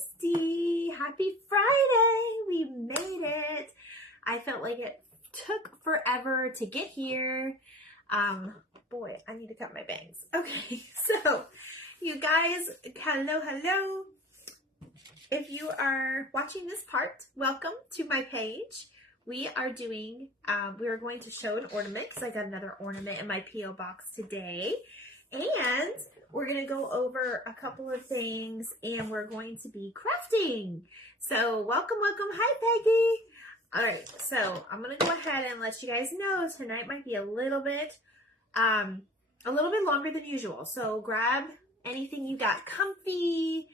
Misty. Happy Friday. We made it. I felt like it took forever to get here. Boy, I need to cut my bangs. Okay, so you guys, hello. If you are watching this part, welcome to my page. We are going to show an ornament because I got another ornament in my P.O. box today. And we're going to go over a couple of things and we're going to be crafting. So welcome. Hi, Peggy. All right, so I'm going to go ahead and let you guys know tonight might be a little bit longer than usual. So grab anything you got comfy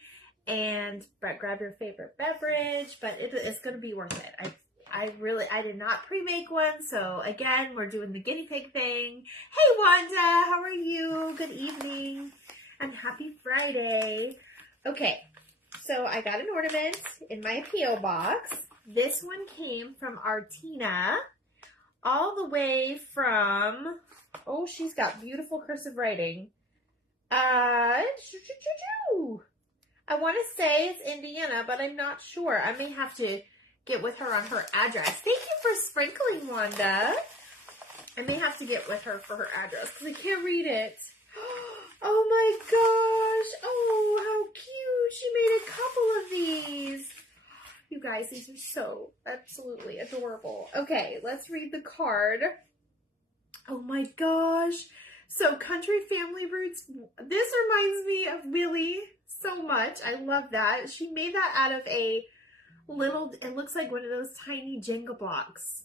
and grab your favorite beverage, but it's going to be worth it. I did not pre-make one, so again, we're doing the guinea pig thing. Hey, Wanda, how are you? Good evening, and happy Friday. Okay, so I got an ornament in my P.O. box. This one came from Artina, all the way from, oh, she's got beautiful cursive writing. I want to say it's Indiana, but I'm not sure. I may have to get with her on her address. Thank you for sprinkling, Wanda. I may have to get with her for her address because I can't read it. Oh my gosh. Oh, how cute. She made a couple of these. You guys, these are so absolutely adorable. Okay, let's read the card. Oh my gosh. So, Country Family Roots. This reminds me of Willie so much. I love that. She made that out of a little, it looks like one of those tiny Jenga blocks.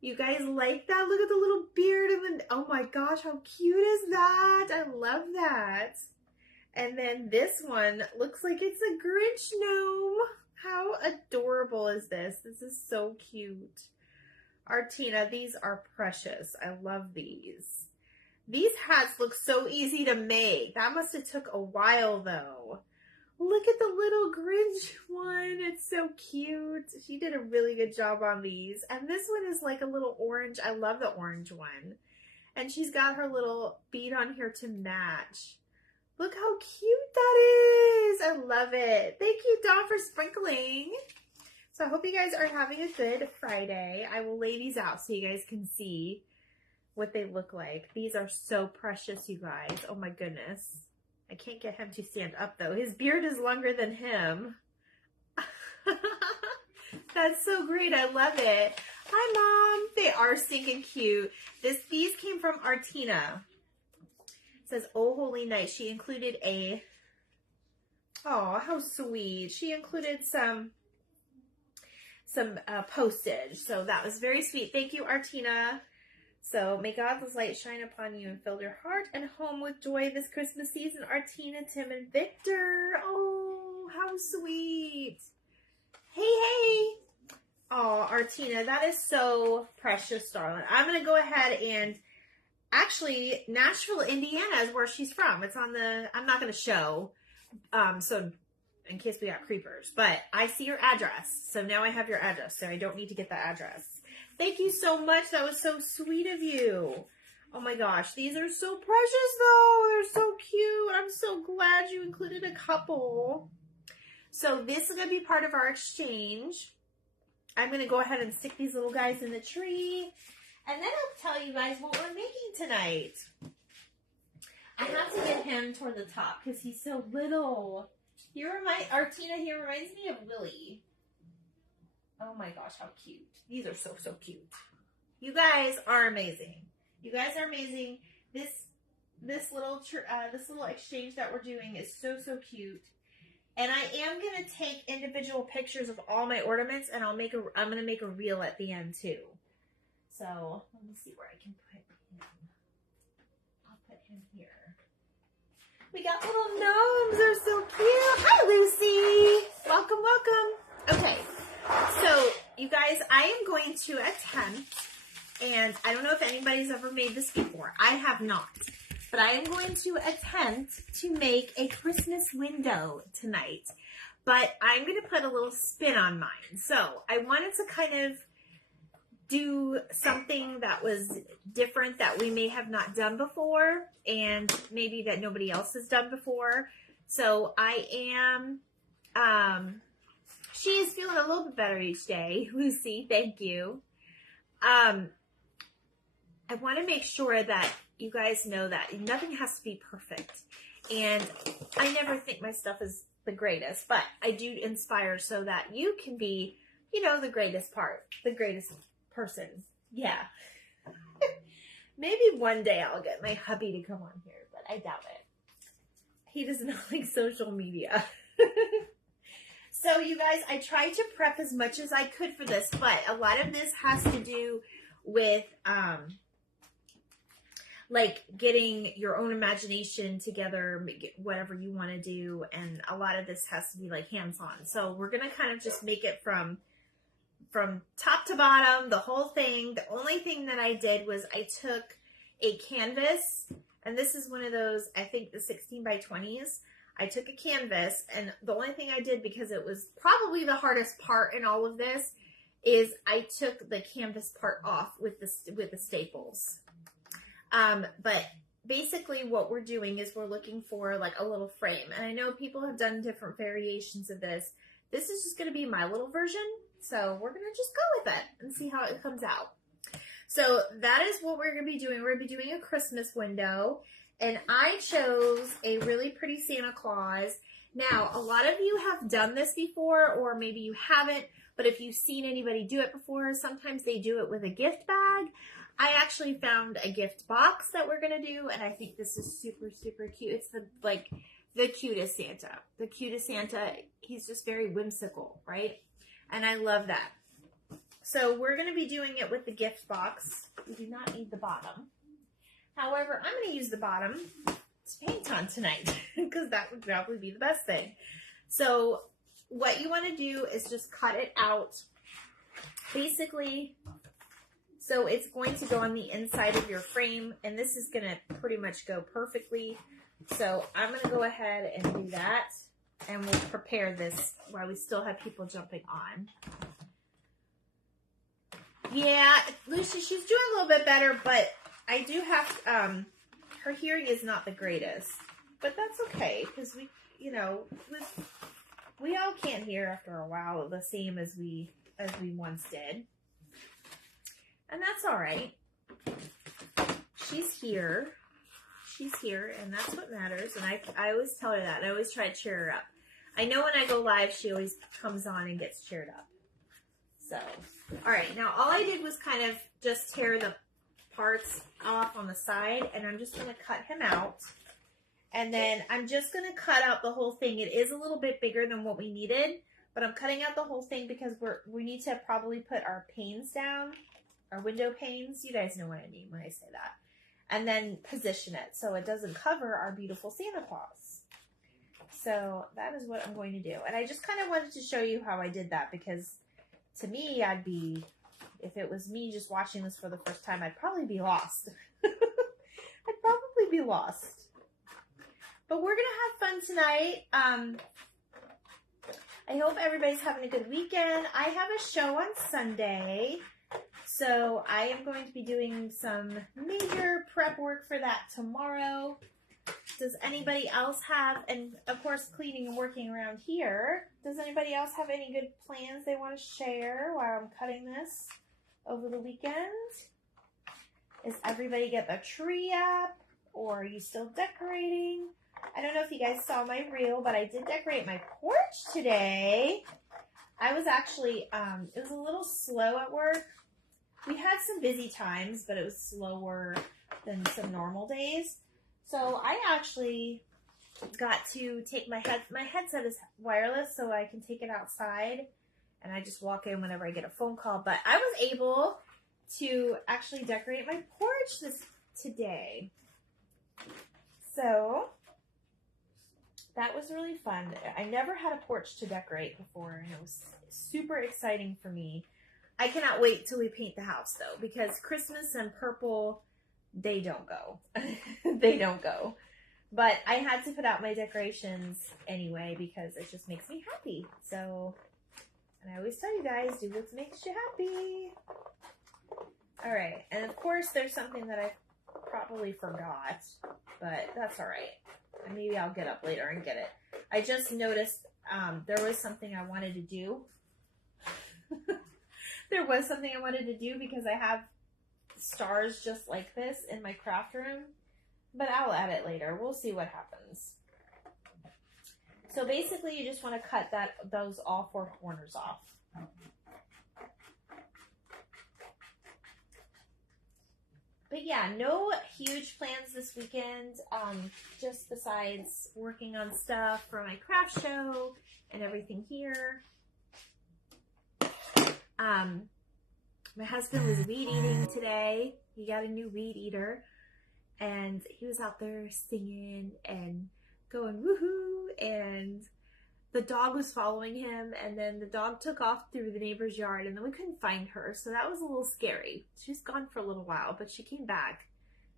You guys like that? Look at the little beard and then, oh my gosh, how cute is that? I love that. And then this one looks like it's a Grinch gnome. How adorable is this? This is so cute. Artina, these are precious. I love these. These hats look so easy to make. That must have took a while though. Look at the little Grinch one. It's so cute. She did a really good job on these. And this one is like a little orange. I love the orange one. And she's got her little bead on here to match. Look how cute that is. I love it. Thank you, Dawn, for sprinkling. So I hope you guys are having a good Friday. I will lay these out so you guys can see what they look like. These are so precious, you guys. Oh my goodness. I can't get him to stand up though. His beard is longer than him. That's so great. I love it. Hi, Mom. They are stinking cute. These came from Artina. It says, Oh Holy Night. She included oh, how sweet. She included some postage. So that was very sweet. Thank you, Artina. So, may God's light shine upon you and fill your heart and home with joy this Christmas season. Artina, Tim, and Victor. Oh, how sweet. Hey. Oh, Artina, that is so precious, darling. I'm going to go ahead and, actually, Nashville, Indiana is where she's from. It's on I'm not going to show, so in case we got creepers. But I see your address. So now I have your address, so I don't need to get the address. Thank you so much. That was so sweet of you. Oh my gosh. These are so precious though. They're so cute. I'm so glad you included a couple. So this is going to be part of our exchange. I'm going to go ahead and stick these little guys in the tree. And then I'll tell you guys what we're making tonight. I have to get him toward the top because he's so little. Artina here reminds me of Willie. Oh my gosh, how cute. These are so cute. You guys are amazing. You guys are amazing. This little exchange that we're doing is so cute. And I am going to take individual pictures of all my ornaments and I'm going to make a reel at the end too. So, let me see where I can put him. I'll put him here. We got little gnomes. They're so cute. Hi, Lucy. Welcome. Okay. So, you guys, I am going to attempt, and I don't know if anybody's ever made this before. I have not. But I am going to attempt to make a Christmas window tonight. But I'm going to put a little spin on mine. So, I wanted to kind of do something that was different that we may have not done before, and maybe that nobody else has done before. So, I am She is feeling a little bit better each day. Lucy, thank you. I want to make sure that you guys know that nothing has to be perfect. And I never think my stuff is the greatest, but I do inspire so that you can be, you know, the greatest person. Yeah. Maybe one day I'll get my hubby to come on here, but I doubt it. He does not like social media. So you guys, I tried to prep as much as I could for this, but a lot of this has to do with, like getting your own imagination together, whatever you want to do. And a lot of this has to be like hands-on. So we're going to kind of just make it from top to bottom, the whole thing. The only thing that I did was I took a canvas, and this is one of those, I think the 16 by 20s. I took a canvas, and the only thing I did, because it was probably the hardest part in all of this, is I took the canvas part off with the staples. But basically what we're doing is we're looking for like a little frame. And I know people have done different variations of this. This is just going to be my little version. So we're going to just go with it and see how it comes out. So that is what we're going to be doing. We're going to be doing a Christmas window. And I chose a really pretty Santa Claus. Now, a lot of you have done this before, or maybe you haven't. But if you've seen anybody do it before, sometimes they do it with a gift bag. I actually found a gift box that we're going to do, and I think this is super, super cute. It's the cutest Santa. The cutest Santa. He's just very whimsical, right? And I love that. So we're going to be doing it with the gift box. We do not need the bottom. However, I'm going to use the bottom to paint on tonight because that would probably be the best thing. So what you want to do is just cut it out. Basically, so it's going to go on the inside of your frame, and this is going to pretty much go perfectly. So I'm going to go ahead and do that, and we'll prepare this while we still have people jumping on. Yeah, Lucy, she's doing a little bit better, but I do have, her hearing is not the greatest, but that's okay, because we, you know, we all can't hear after a while the same as we once did. And that's all right. She's here. She's here, and that's what matters. And I always tell her that. I always try to cheer her up. I know when I go live, she always comes on and gets cheered up. So, all right. Now, all I did was kind of just tear the parts off on the side, and I'm just going to cut him out. And then I'm just going to cut out the whole thing. It is a little bit bigger than what we needed, but I'm cutting out the whole thing because we need to probably put our panes down. Our window panes, you guys know what I mean when I say that. And then position it so it doesn't cover our beautiful Santa Claus. So that is what I'm going to do. And I just kind of wanted to show you how I did that because to me, if it was me just watching this for the first time, I'd probably be lost. I'd probably be lost. But we're going to have fun tonight. I hope everybody's having a good weekend. I have a show on Sunday. So I am going to be doing some major prep work for that tomorrow. Does anybody else have, and of course cleaning and working around here, does anybody else have any good plans they want to share while I'm cutting this over the weekend? Is everybody get the tree up, or are you still decorating? I don't know if you guys saw my reel, but I did decorate my porch today. I was actually, it was a little slow at work. We had some busy times, but it was slower than some normal days. So I actually got to take my headset is wireless, so I can take it outside, and I just walk in whenever I get a phone call. But I was able to actually decorate my porch today. So that was really fun. I never had a porch to decorate before, and it was super exciting for me. I cannot wait till we paint the house, though, because Christmas and purple, they don't go. They don't go. But I had to put out my decorations anyway because it just makes me happy. So, and I always tell you guys, do what makes you happy. All right. And, of course, there's something that I probably forgot, but that's all right. And maybe I'll get up later and get it. I just noticed there was something I wanted to do. There was something I wanted to do because I have stars just like this in my craft room, but I'll add it later. We'll see what happens. So basically you just want to cut those all 4 corners off. But yeah, no huge plans this weekend, just besides working on stuff for my craft show and everything here. My husband was weed eating today. He got a new weed eater, and he was out there singing and going woohoo, and the dog was following him, and then the dog took off through the neighbor's yard, and then we couldn't find her, so that was a little scary. She's gone for a little while, but she came back.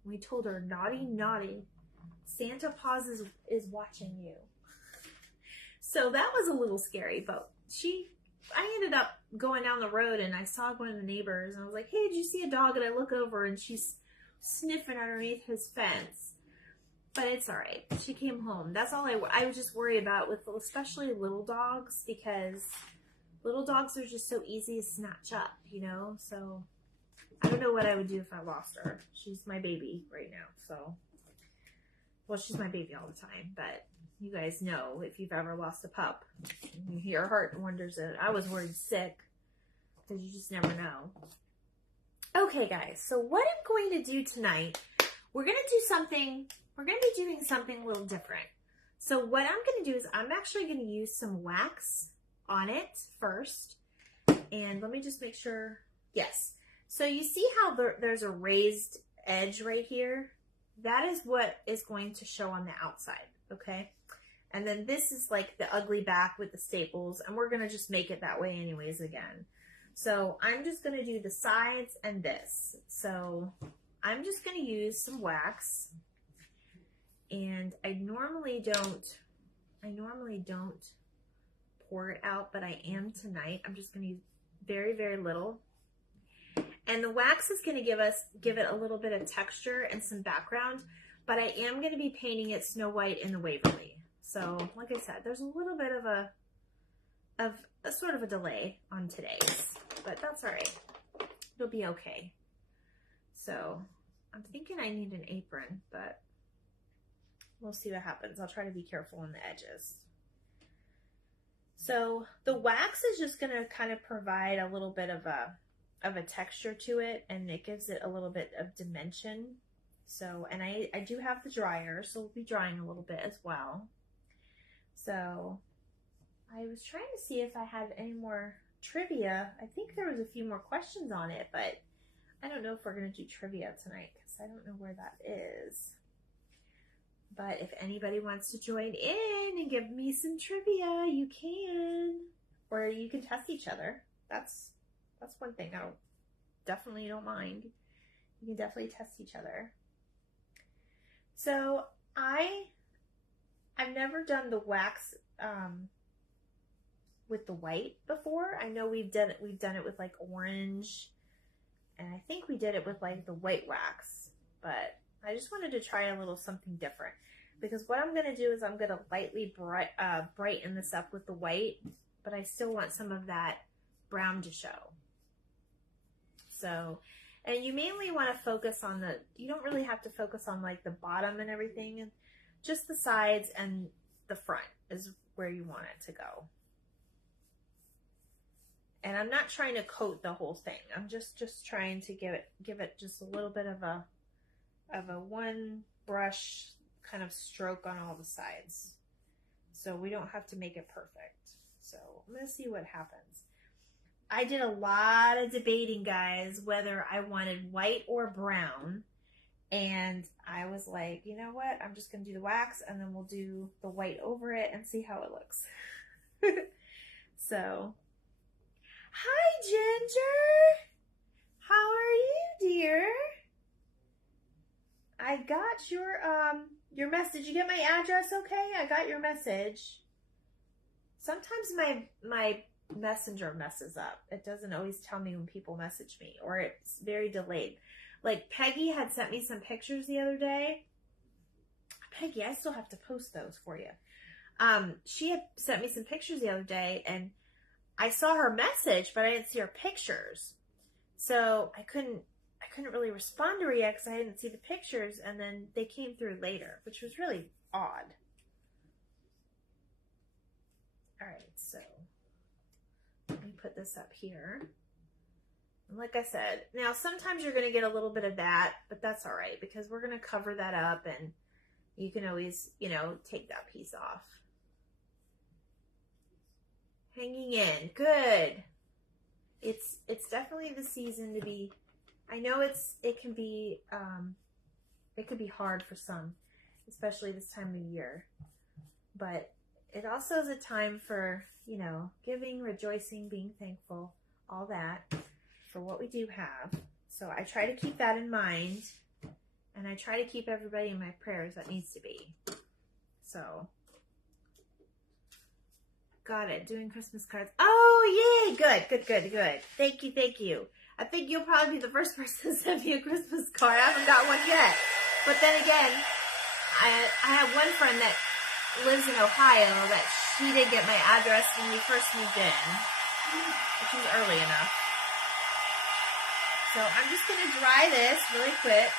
We told her, naughty, naughty, Santa Paws is watching you. So that was a little scary, but I ended up going down the road, and I saw one of the neighbors, and I was like, hey, did you see a dog? And I look over, and she's sniffing underneath his fence. But it's all right. She came home. That's all I was just worried about with especially little dogs, because little dogs are just so easy to snatch up, you know? So I don't know what I would do if I lost her. She's my baby right now. So, well, she's my baby all the time, but you guys know if you've ever lost a pup, your heart wonders it. I was worried sick because you just never know. Okay, guys. So what I'm going to do tonight, we're going to be doing something a little different. So what I'm going to do is I'm actually going to use some wax on it first. And let me just make sure. Yes. So you see how there's a raised edge right here? That is what is going to show on the outside. Okay. And then this is like the ugly back with the staples. And we're going to just make it that way anyways again. So I'm just going to do the sides and this. So I'm just going to use some wax. And I normally don't pour it out, but I am tonight. I'm just going to use very, very little. And the wax is going to give it a little bit of texture and some background, but I am going to be painting it Snow White in the Waverly. So, like I said, there's a little bit of a sort of a delay on today's, but that's all right. It'll be okay. So, I'm thinking I need an apron, but we'll see what happens. I'll try to be careful on the edges. So the wax is just going to kind of provide a little bit of a texture to it, and it gives it a little bit of dimension. So, and I do have the dryer, so we'll be drying a little bit as well. So I was trying to see if I had any more trivia. I think there was a few more questions on it, but I don't know if we're going to do trivia tonight because I don't know where that is. But if anybody wants to join in and give me some trivia, you can. Or you can test each other. That's one thing I definitely don't mind. You can definitely test each other. So I've never done the wax with the white before. I know we've done it with like orange, and I think we did it with like the white wax, but I just wanted to try a little something different, because what I'm going to do is I'm going to lightly brighten this up with the white, but I still want some of that brown to show. So, and you mainly want to focus on you don't really have to focus on like the bottom and everything, and just the sides and the front is where you want it to go. And I'm not trying to coat the whole thing. I'm just trying to give it just a little bit of a one brush kind of stroke on all the sides. So we don't have to make it perfect. So I'm going to see what happens. I did a lot of debating, guys, whether I wanted white or brown. And I was like, you know what? I'm just going to do the wax, and then we'll do the white over it and see how it looks. So, hi, Ginger. How are you, dear? I got your message. You get my address okay? I got your message. Sometimes my messenger messes up. It doesn't always tell me when people message me, or it's very delayed. Like Peggy had sent me some pictures the other day. Peggy, I still have to post those for you. She had sent me some pictures the other day, and I saw her message, but I didn't see her pictures. So I couldn't really respond to her yet because I didn't see the pictures, and then they came through later, which was really odd. All right, so let me put this up here. And like I said, now sometimes you're going to get a little bit of that, but that's all right because we're going to cover that up, and you can always, you know, take that piece off. Hanging in, good. It's definitely the season to be. I know it can be hard for some, especially this time of year, but it also is a time for, you know, giving, rejoicing, being thankful, all that for what we do have. So I try to keep that in mind, and I try to keep everybody in my prayers that needs to be. So, got it. Doing Christmas cards. Oh, yay! Good. Thank you. I think you'll probably be the first person to send me a Christmas card. I haven't got one yet. But then again, I have one friend that lives in Ohio that she did get my address when we first moved in, which was early enough. So I'm just going to dry this really quick.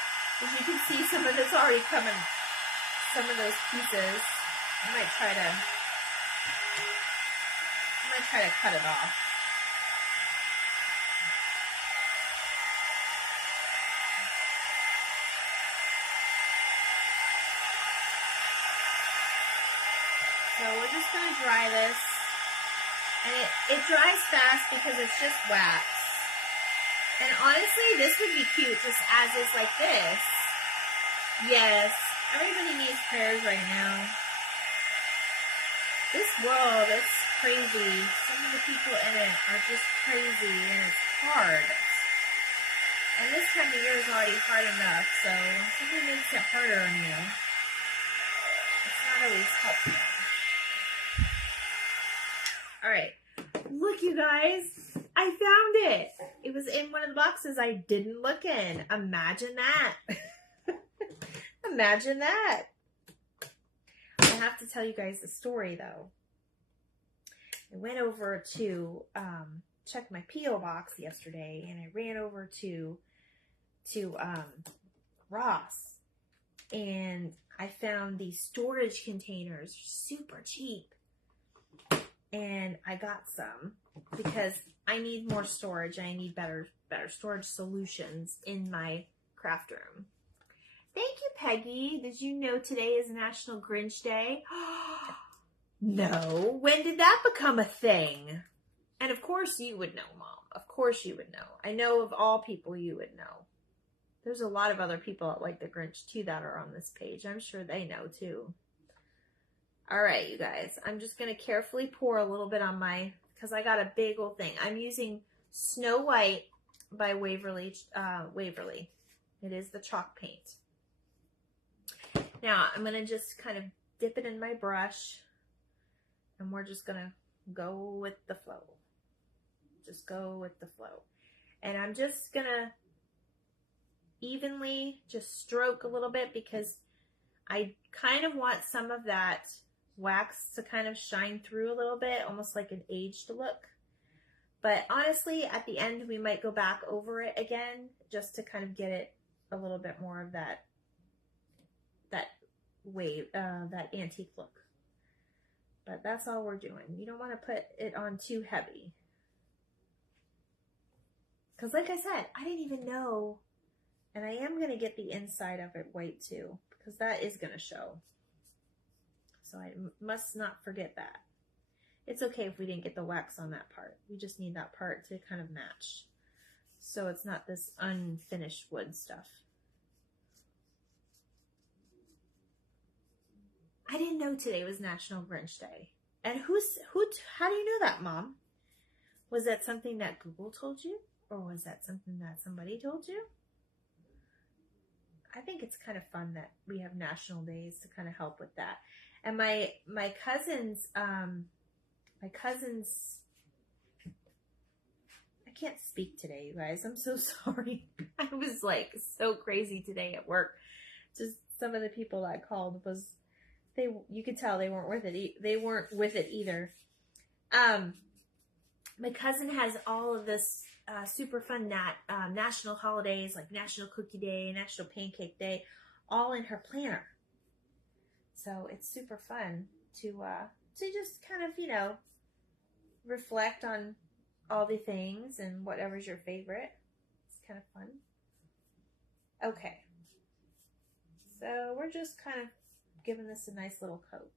As you can see, some of it's already coming, some of those pieces. I might try to cut it off. So we're just going to dry this. And it dries fast because it's just wax. And honestly, this would be cute just as is like this. Yes, everybody needs prayers right now. This world, it's crazy. Some of the people in it are just crazy, and it's hard. And this time of year is already hard enough, so when something makes it harder on you, it's not always helpful. Alright, look you guys, I found it. It was in one of the boxes I didn't look in. Imagine that. Imagine that. I have to tell you guys the story though. I went over to check my P.O. box yesterday, and I ran over to Ross, and I found these storage containers super cheap. And I got some because I need more storage. I need better storage solutions in my craft room. Thank you, Peggy. Did you know today is National Grinch Day? No. When did that become a thing? And of course you would know, Mom. Of course you would know. I know of all people you would know. There's a lot of other people that like the Grinch too that are on this page. I'm sure they know too. All right, you guys, I'm just going to carefully pour a little bit on because I got a big old thing. I'm using Snow White by Waverly. It is the chalk paint. Now, I'm going to just kind of dip it in my brush, and we're just going to go with the flow. Just go with the flow. And I'm just going to evenly just stroke a little bit because I kind of want some of that wax to kind of shine through a little bit, almost like an aged look. But honestly, at the end, we might go back over it again just to kind of get it a little bit more of that wave, that antique look. But that's all we're doing. You don't want to put it on too heavy. Because like I said, I didn't even know. And I am going to get the inside of it white too, because that is going to show. So I must not forget that. It's okay if we didn't get the wax on that part. We just need that part to kind of match. So it's not this unfinished wood stuff. I didn't know today was National Grinch Day. And how do you know that, Mom? Was that something that Google told you? Or was that something that somebody told you? I think it's kind of fun that we have national days to kind of help with that. And my cousins, I can't speak today, you guys. I'm so sorry. I was like so crazy today at work. Just some of the people I called was You could tell they weren't with it. They weren't with it either. My cousin has all of this super fun national holidays like National Cookie Day, National Pancake Day, all in her planner. So it's super fun to just kind of reflect on all the things and whatever's your favorite. It's kind of fun. Okay, so we're just kind of giving this a nice little coat,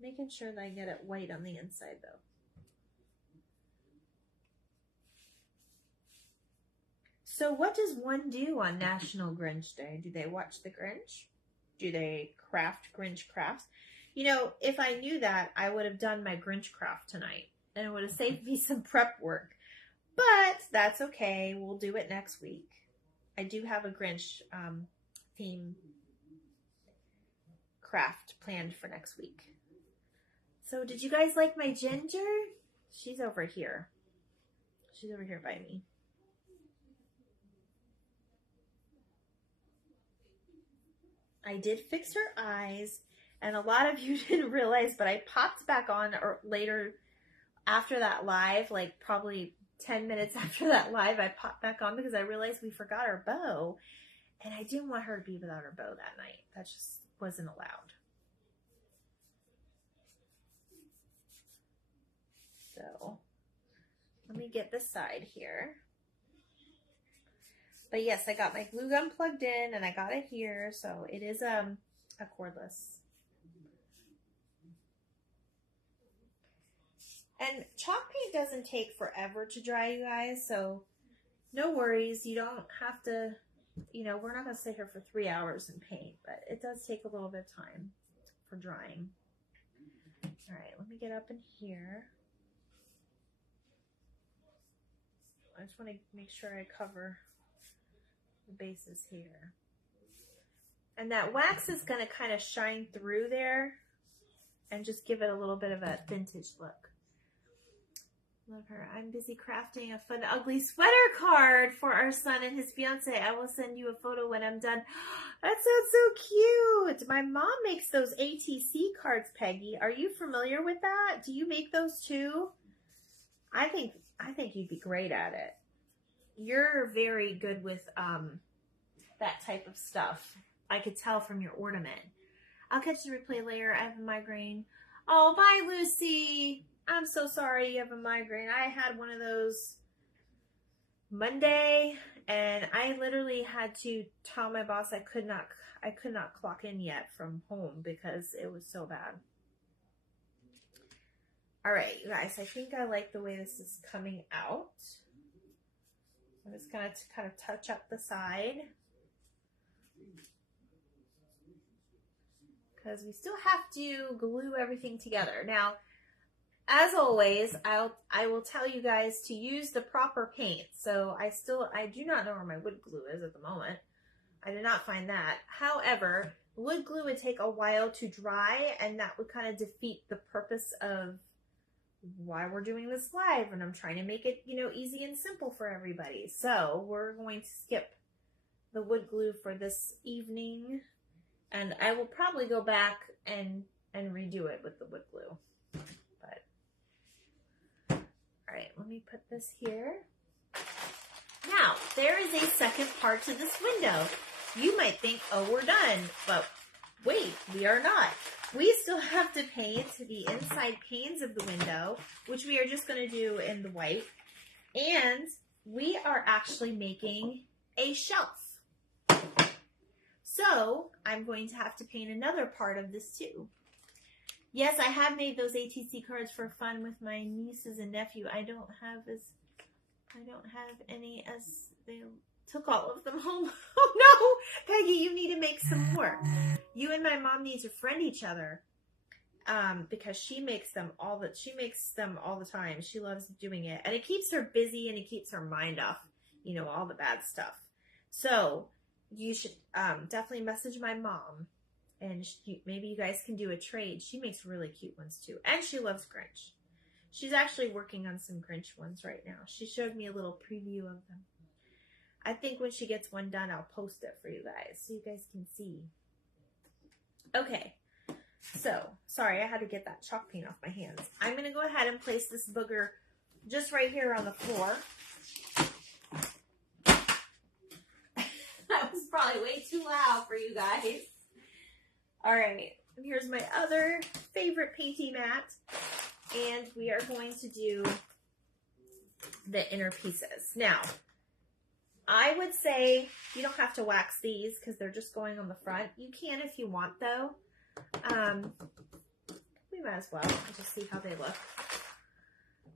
making sure that I get it white on the inside though. So what does one do on National Grinch Day? Do they watch the Grinch? Do they craft Grinch crafts? If I knew that, I would have done my Grinch craft tonight, and it would have saved me some prep work. But that's okay. We'll do it next week. I do have a Grinch theme craft planned for next week. So did you guys like my Ginger? She's over here. She's over here by me. I did fix her eyes, and a lot of you didn't realize, but I popped back on later after that live, like probably 10 minutes after that live, I popped back on because I realized we forgot our bow, and I didn't want her to be without her bow that night. That just wasn't allowed. So let me get this side here. But yes, I got my glue gun plugged in and I got it here. So it is a cordless. And chalk paint doesn't take forever to dry, you guys. So no worries. You don't have to, we're not going to sit here for 3 hours and paint. But it does take a little bit of time for drying. All right, let me get up in here. I just want to make sure I cover the bases here. And that wax is going to kind of shine through there and just give it a little bit of a vintage look. Love her. I'm busy crafting a fun ugly sweater card for our son and his fiance. I will send you a photo when I'm done. That sounds so cute. My mom makes those ATC cards, Peggy. Are you familiar with that? Do you make those too? I think you'd be great at it. You're very good with that type of stuff. I could tell from your ornament. I'll catch the replay later. I have a migraine. Oh, bye, Lucy. I'm so sorry you have a migraine. I had one of those Monday, and I literally had to tell my boss I could not clock in yet from home because it was so bad. All right, you guys, I think I like the way this is coming out. I'm just going to kind of touch up the side because we still have to glue everything together. Now, as always, I will tell you guys to use the proper paint. So I do not know where my wood glue is at the moment. I did not find that. However, wood glue would take a while to dry, and that would kind of defeat the purpose of why we're doing this live, and I'm trying to make it, easy and simple for everybody. So we're going to skip the wood glue for this evening, and I will probably go back and redo it with the wood glue. But all right, let me put this here. Now, there is a second part to this window. You might think, oh, we're done, but wait, we are not. We still have to paint the inside panes of the window, which we are just going to do in the white. And we are actually making a shelf. So I'm going to have to paint another part of this too. Yes, I have made those ATC cards for fun with my nieces and nephew. I don't have any as they took all of them home. Oh no, Peggy, you need to make some more. You and my mom need to friend each other because she makes them all the time. She loves doing it, and it keeps her busy and it keeps her mind off, all the bad stuff. So you should definitely message my mom, and maybe you guys can do a trade. She makes really cute ones too, and she loves Grinch. She's actually working on some Grinch ones right now. She showed me a little preview of them. I think when she gets one done, I'll post it for you guys so you guys can see. Okay, So, sorry, I had to get that chalk paint off my hands. I'm going to go ahead and place this booger just right here on the floor. That was probably way too loud for you guys. All right, and here's my other favorite painting mat. And we are going to do the inner pieces. Now, I would say you don't have to wax these because they're just going on the front. You can if you want, though. We might as well just see how they look.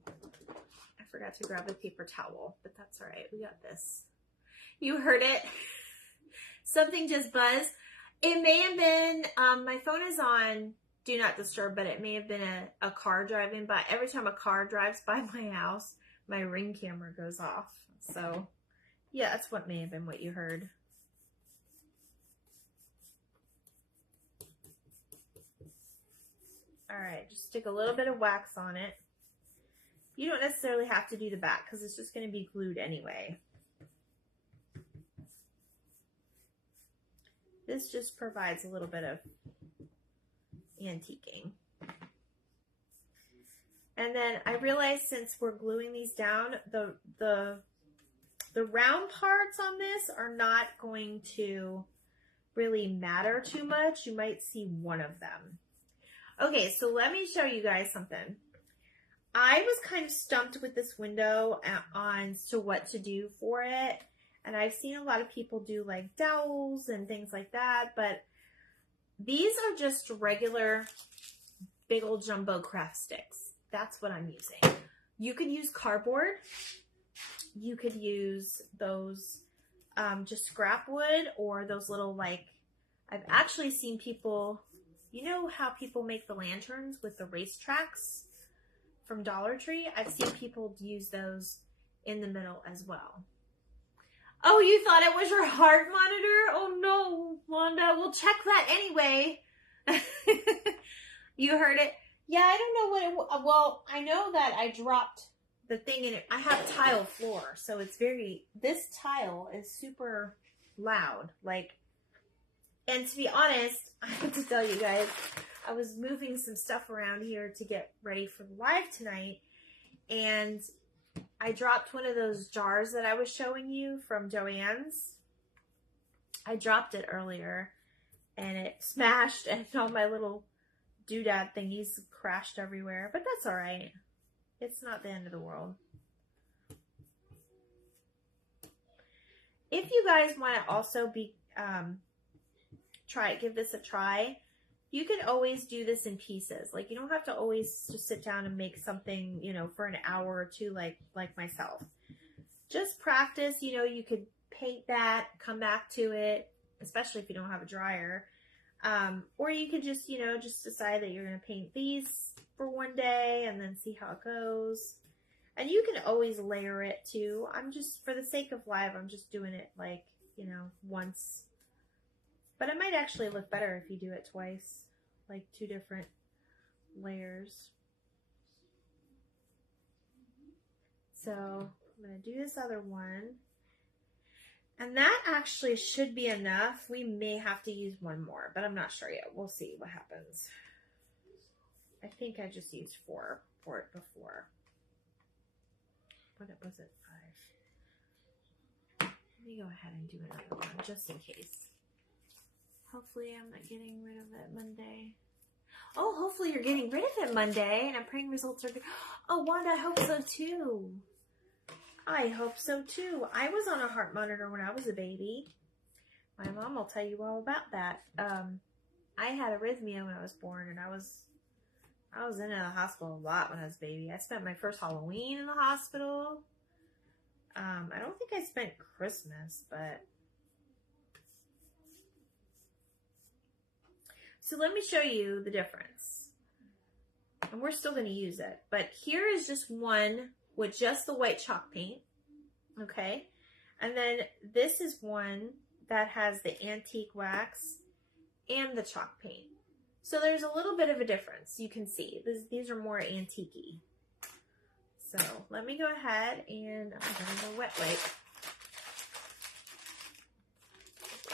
I forgot to grab a paper towel, but that's all right. We got this. You heard it. Something just buzzed. It may have been, my phone is on Do Not Disturb, but it may have been a car driving by. Every time a car drives by my house, my Ring camera goes off. So, yeah, that's what may have been what you heard. All right, just stick a little bit of wax on it. You don't necessarily have to do the back because it's just going to be glued anyway. This just provides a little bit of antiquing. And then I realized since we're gluing these down, the round parts on this are not going to really matter too much. You might see one of them. Okay, so let me show you guys something. I was kind of stumped with this window on to what to do for it. And I've seen a lot of people do like dowels and things like that, but these are just regular big old jumbo craft sticks. That's what I'm using. You could use cardboard. You could use those just scrap wood or those little like, I've actually seen people, you know how people make the lanterns with the racetracks from Dollar Tree? I've seen people use those in the middle as well. Oh, you thought it was your heart monitor? Oh no, Wanda. We'll check that anyway. You heard it? Yeah, I don't know what it was. Well, I know that I dropped the thing in it. I have tile floor, so it's this tile is super loud. Like, and to be honest, I have to tell you guys, I was moving some stuff around here to get ready for the live tonight, and I dropped one of those jars that I was showing you from Joann's. I dropped it earlier and it smashed and all my little doodad thingies crashed everywhere, but that's all right. It's not the end of the world. If you guys want to also give this a try, you can always do this in pieces. Like, you don't have to always just sit down and make something, you know, for an hour or two like myself. Just practice, you know, you could paint that, come back to it, especially if you don't have a dryer. Or you could just, you know, just decide that you're going to paint these for one day and then see how it goes. And you can always layer it too. I'm just, for the sake of live, I'm just doing it like, you know, once. But it might actually look better if you do it twice, like 2 different layers. So I'm going to do this other one. And that actually should be enough. We may have to use one more, but I'm not sure yet. We'll see what happens. I think I just used 4 for it before. What was it? 5. Let me go ahead and do another one just in case. Hopefully I'm not getting rid of it Monday. Oh, hopefully you're getting rid of it Monday, and I'm praying results are good. Oh, Wanda, I hope so too. I hope so too. I was on a heart monitor when I was a baby. My mom will tell you all about that. I had arrhythmia when I was born, and I was in the hospital a lot when I was a baby. I spent my first Halloween in the hospital. I don't think I spent Christmas, but... So let me show you the difference. And we're still going to use it. But here is just one with just the white chalk paint. Okay. And then this is one that has the antique wax and the chalk paint. So there's a little bit of a difference. You can see. These are more antique-y. So let me go ahead and I'm going to go wet wipe.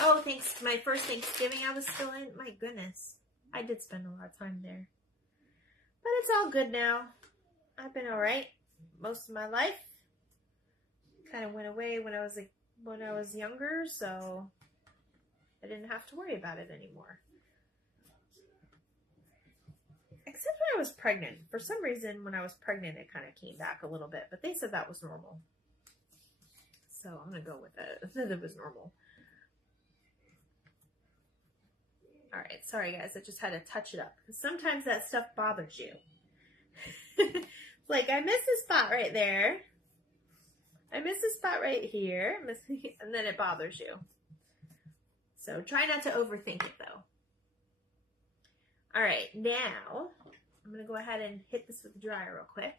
Oh, thanks. My first Thanksgiving I was still in. My goodness. I did spend a lot of time there. But it's all good now. I've been alright most of my life. Kind of went away when I was younger, so I didn't have to worry about it anymore. Except when I was pregnant. For some reason, when I was pregnant, it kind of came back a little bit. But they said that was normal. So I'm going to go with it. That it was normal. Alright, sorry guys. I just had to touch it up. Because sometimes that stuff bothers you. Like, I miss this spot right there. I miss this spot right here. And then it bothers you. So try not to overthink it, though. All right, now I'm going to go ahead and hit this with the dryer real quick.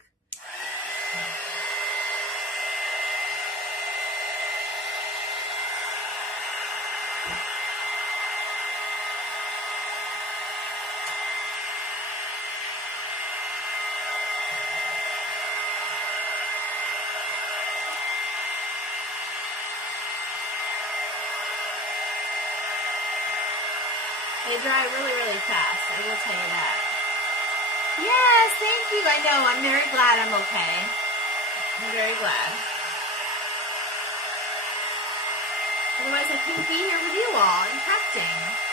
They dry really, really fast. I will tell you that. Yes, thank you. I know. I'm very glad I'm okay. I'm very glad. Otherwise, I couldn't be here with you all and testing.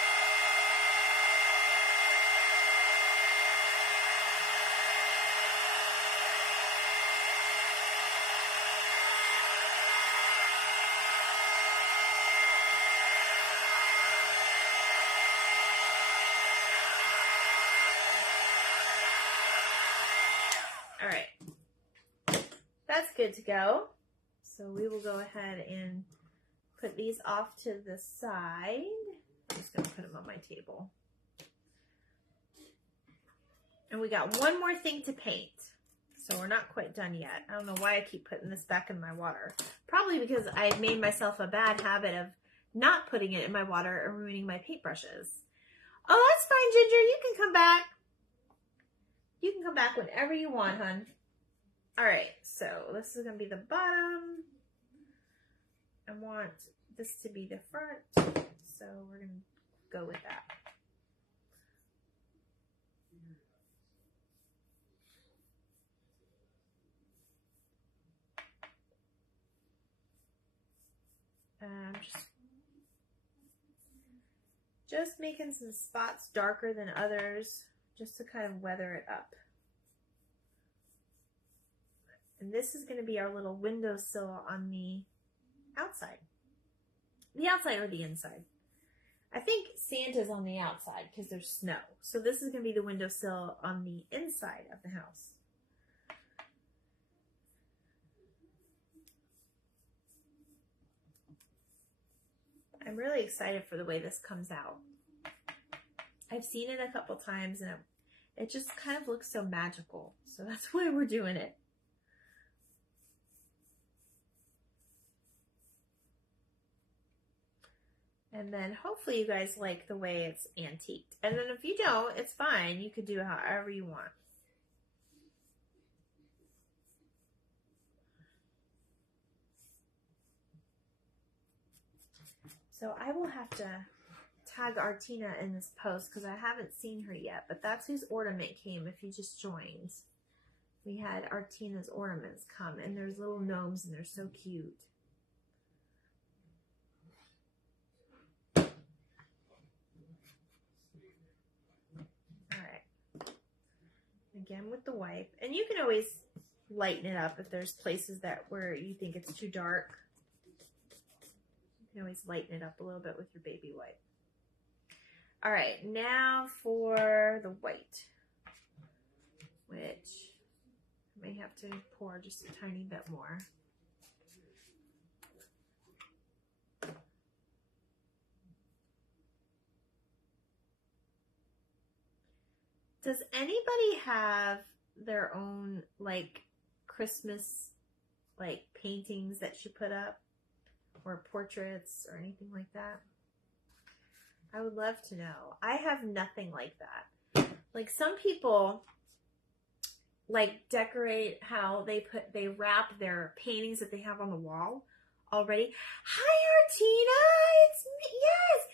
All right, that's good to go. So we will go ahead and put these off to the side. I'm just going to put them on my table. And we got one more thing to paint. So we're not quite done yet. I don't know why I keep putting this back in my water. Probably because I made myself a bad habit of not putting it in my water and ruining my paintbrushes. Oh, that's fine, Ginger. You can come back. You can come back whenever you want, hon. All right, so this is going to be the bottom. I want this to be the front, so we're going to go with that. Just making some spots darker than others, just to kind of weather it up. And this is going to be our little windowsill on the outside. The outside or the inside. I think Santa's on the outside because there's snow. So this is going to be the windowsill on the inside of the house. I'm really excited for the way this comes out. I've seen it a couple times and it just kind of looks so magical. So that's why we're doing it. And then hopefully you guys like the way it's antiqued. And then if you don't, it's fine. You could do it however you want. So I will have to tag Artina in this post because I haven't seen her yet. But that's whose ornament came if you just joined. We had Artina's ornaments come. And there's little gnomes and they're so cute. Again with the wipe, and you can always lighten it up if there's places where you think it's too dark. You can always lighten it up a little bit with your baby wipe. All right, now for the white, which I may have to pour just a tiny bit more. Does anybody have their own, like, Christmas, like, paintings that you put up? Or portraits or anything like that? I would love to know. I have nothing like that. Like, some people, like, decorate how they wrap their paintings that they have on the wall already. Hi, Artina! It's me. Yes!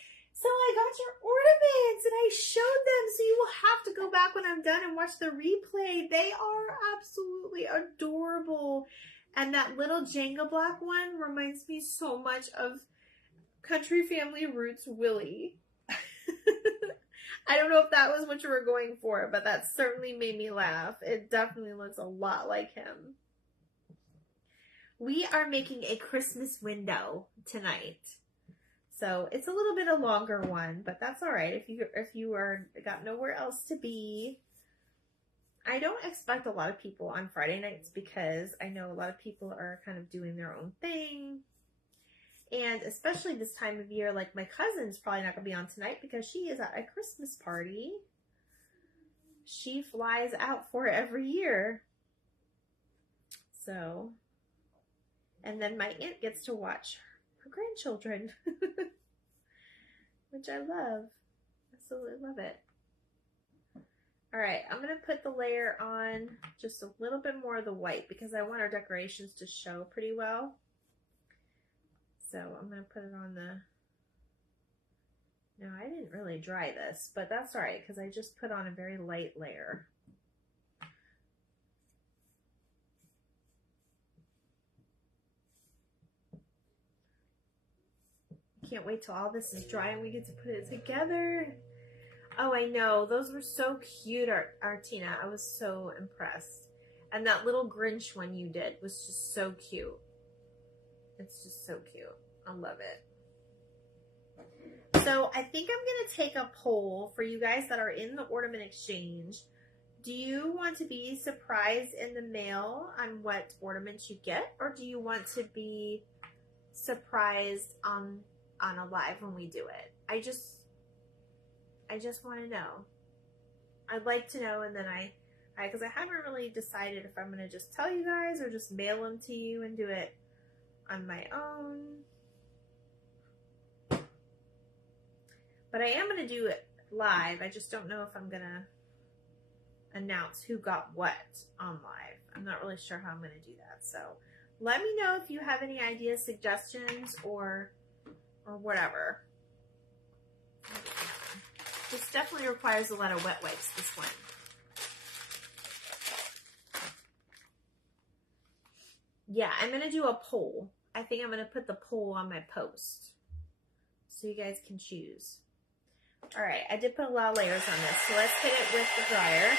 So I got your ornaments and I showed them, so you will have to go back when I'm done and watch the replay. They are absolutely adorable. And that little Jenga block one reminds me so much of Country Family Roots Willie. I don't know if that was what you were going for, but that certainly made me laugh. It definitely looks a lot like him. We are making a Christmas window tonight. So it's a little bit a longer one, but that's all right. If you are got nowhere else to be. I don't expect a lot of people on Friday nights because I know a lot of people are kind of doing their own thing. And especially this time of year, like my cousin's probably not going to be on tonight because she is at a Christmas party. She flies out for it every year. So, and then my aunt gets to watch her grandchildren, which I love. Absolutely love it. All right, I'm going to put the layer on just a little bit more of the white because I want our decorations to show pretty well. So I'm going to put it on the, no, I didn't really dry this, but that's all right because I just put on a very light layer. Can't wait till all this is dry and we get to put it together. Oh, I know. Those were so cute, Artina. I was so impressed. And that little Grinch one you did was just so cute. It's just so cute. I love it. So I think I'm going to take a poll for you guys that are in the ornament exchange. Do you want to be surprised in the mail on what ornaments you get? Or do you want to be surprised on a live when we do it? I just want to know. I'd like to know, and then because I haven't really decided if I'm going to just tell you guys or just mail them to you and do it on my own. But I am going to do it live. I just don't know if I'm going to announce who got what on live. I'm not really sure how I'm going to do that. So let me know if you have any ideas, suggestions, or whatever. This definitely requires a lot of wet wipes, this one. Yeah, I'm going to do a poll. I think I'm going to put the poll on my post so you guys can choose. All right, I did put a lot of layers on this, so let's hit it with the dryer.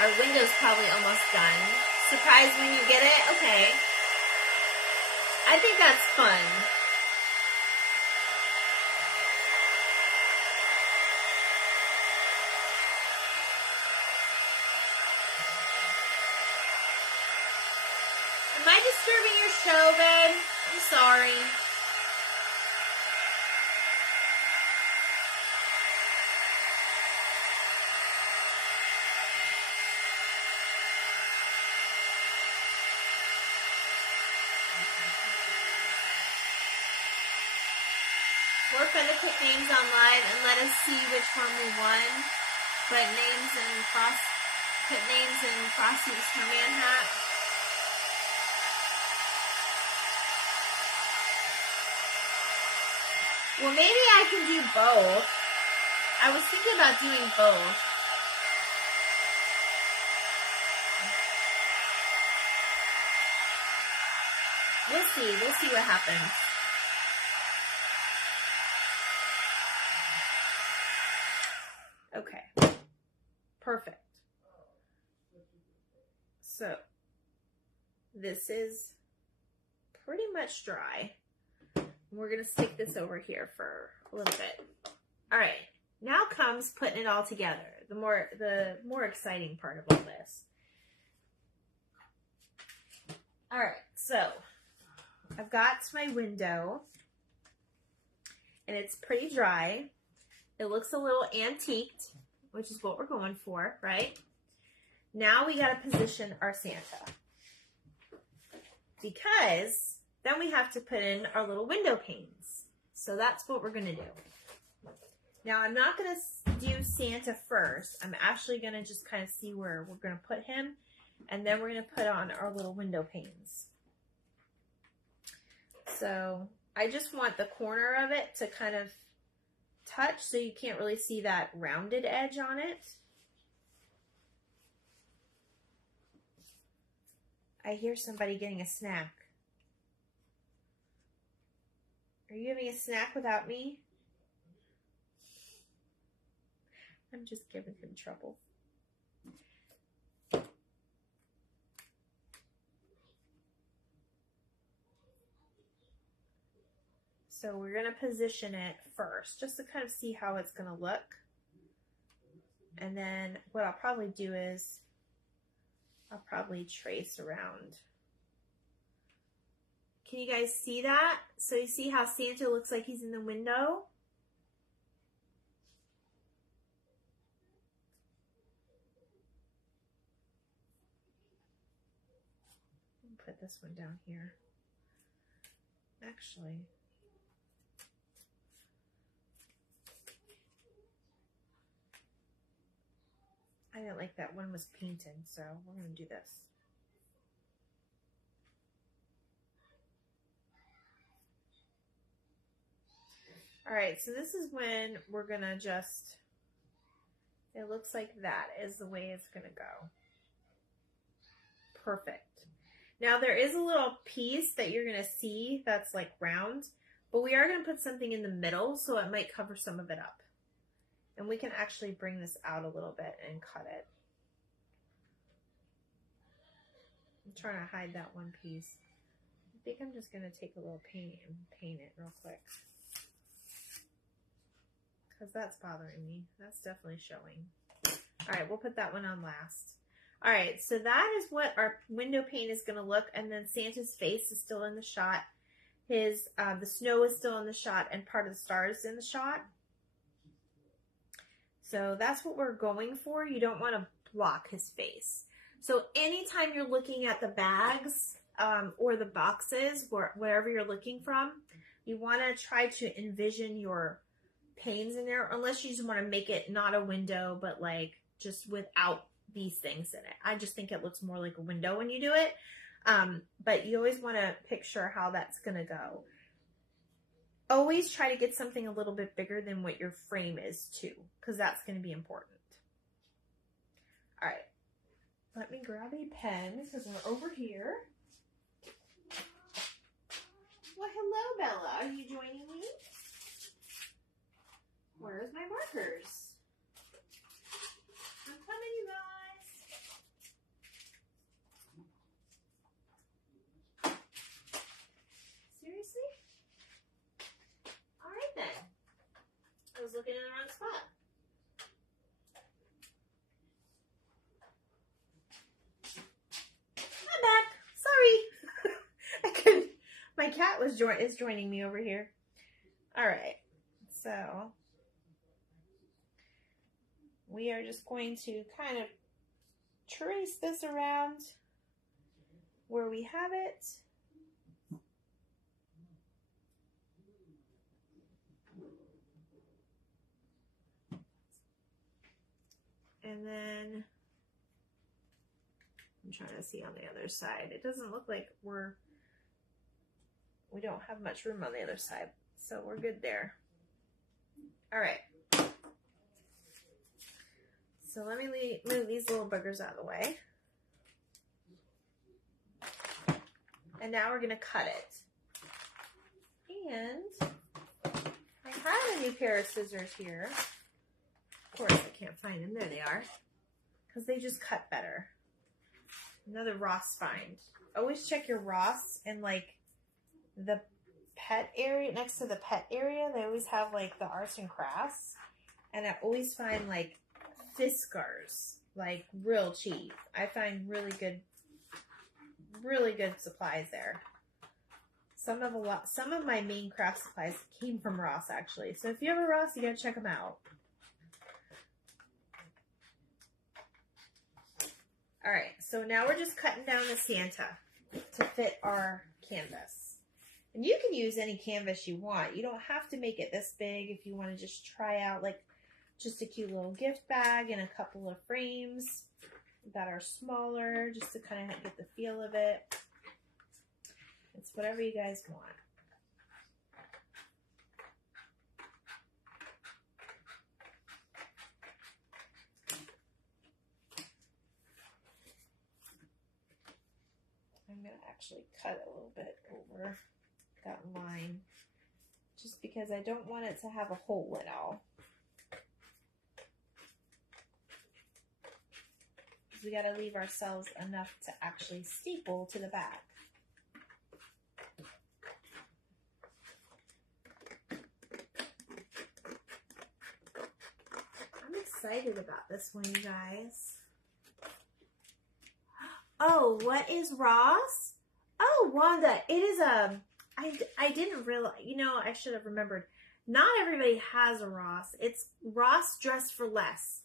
Our window's probably almost done. Surprised when you get it? Okay. I think that's fun. Am I disturbing your show, babe? I'm sorry. We're going to put names on live and let us see which one we won. Put names in Frosty's Snowman hat. Well, maybe I can do both. I was thinking about doing both. We'll see what happens. Okay. Perfect. So, this is pretty much dry. We're going to stick this over here for a little bit. All right. Now comes putting it all together. The more exciting part of all this. All right. So, I've got my window and it's pretty dry. It looks a little antiqued, which is what we're going for, right? Now we got to position our Santa. Because then we have to put in our little window panes. So that's what we're going to do. Now I'm not going to do Santa first. I'm actually going to just kind of see where we're going to put him. And then we're going to put on our little window panes. So I just want the corner of it to kind of touch so you can't really see that rounded edge on it. I hear somebody getting a snack. Are you having a snack without me? I'm just giving him trouble. So we're going to position it first just to kind of see how it's going to look. And then what I'll probably do is I'll probably trace around. Can you guys see that? So you see how Santa looks like he's in the window? Put this one down here. Actually, I didn't like that one was painted, so we're going to do this. All right, so this is when we're going to just, it looks like that is the way it's going to go. Perfect. Now there is a little piece that you're going to see that's like round, but we are going to put something in the middle so it might cover some of it up. And we can actually bring this out a little bit and cut it. I'm trying to hide that one piece. I think I'm just going to take a little paint and paint it real quick. Because that's bothering me. That's definitely showing. All right, we'll put that one on last. All right, so that is what our window pane is going to look, and then Santa's face is still in the shot. His the snow is still in the shot, and part of the stars is in the shot. So that's what we're going for. You don't want to block his face. So anytime you're looking at the bags or the boxes, wherever you're looking from, you want to try to envision your panes in there, unless you just want to make it not a window, but like just without these things in it. I just think it looks more like a window when you do it. But you always want to picture how that's going to go. Always try to get something a little bit bigger than what your frame is too, because that's going to be important. All right, let me grab a pen because we're over here. Well, hello, Bella. Are you joining me? Where's my markers? I'm coming, you guys. Seriously? All right then. I was looking in the wrong spot. I'm back. Sorry. I couldn't. My cat is joining me over here. All right. So we are just going to kind of trace this around where we have it. And then I'm trying to see on the other side. It doesn't look like we don't have much room on the other side, so we're good there. All right. So let me move these little boogers out of the way. And now we're going to cut it. And I have a new pair of scissors here. Of course, I can't find them. There they are. Because they just cut better. Another Ross find. Always check your Ross and like the pet area, next to the pet area, they always have like the arts and crafts. And I always find like Fiskars, like real cheap. I find really good supplies there. Some of my main craft supplies came from Ross actually. So if you have a Ross, you gotta check them out. All right, so now we're just cutting down the Santa to fit our canvas. And you can use any canvas you want. You don't have to make it this big if you want to just try out like just a cute little gift bag and a couple of frames that are smaller just to kind of get the feel of it. It's whatever you guys want. going to actually cut a little bit over that line just because I don't want it to have a hole at all. We got to leave ourselves enough to actually staple to the back. I'm excited about this one, you guys. Oh, what is Ross? Oh, Wanda, it is I didn't realize, you know, I should have remembered. Not everybody has a Ross. It's Ross Dress for Less.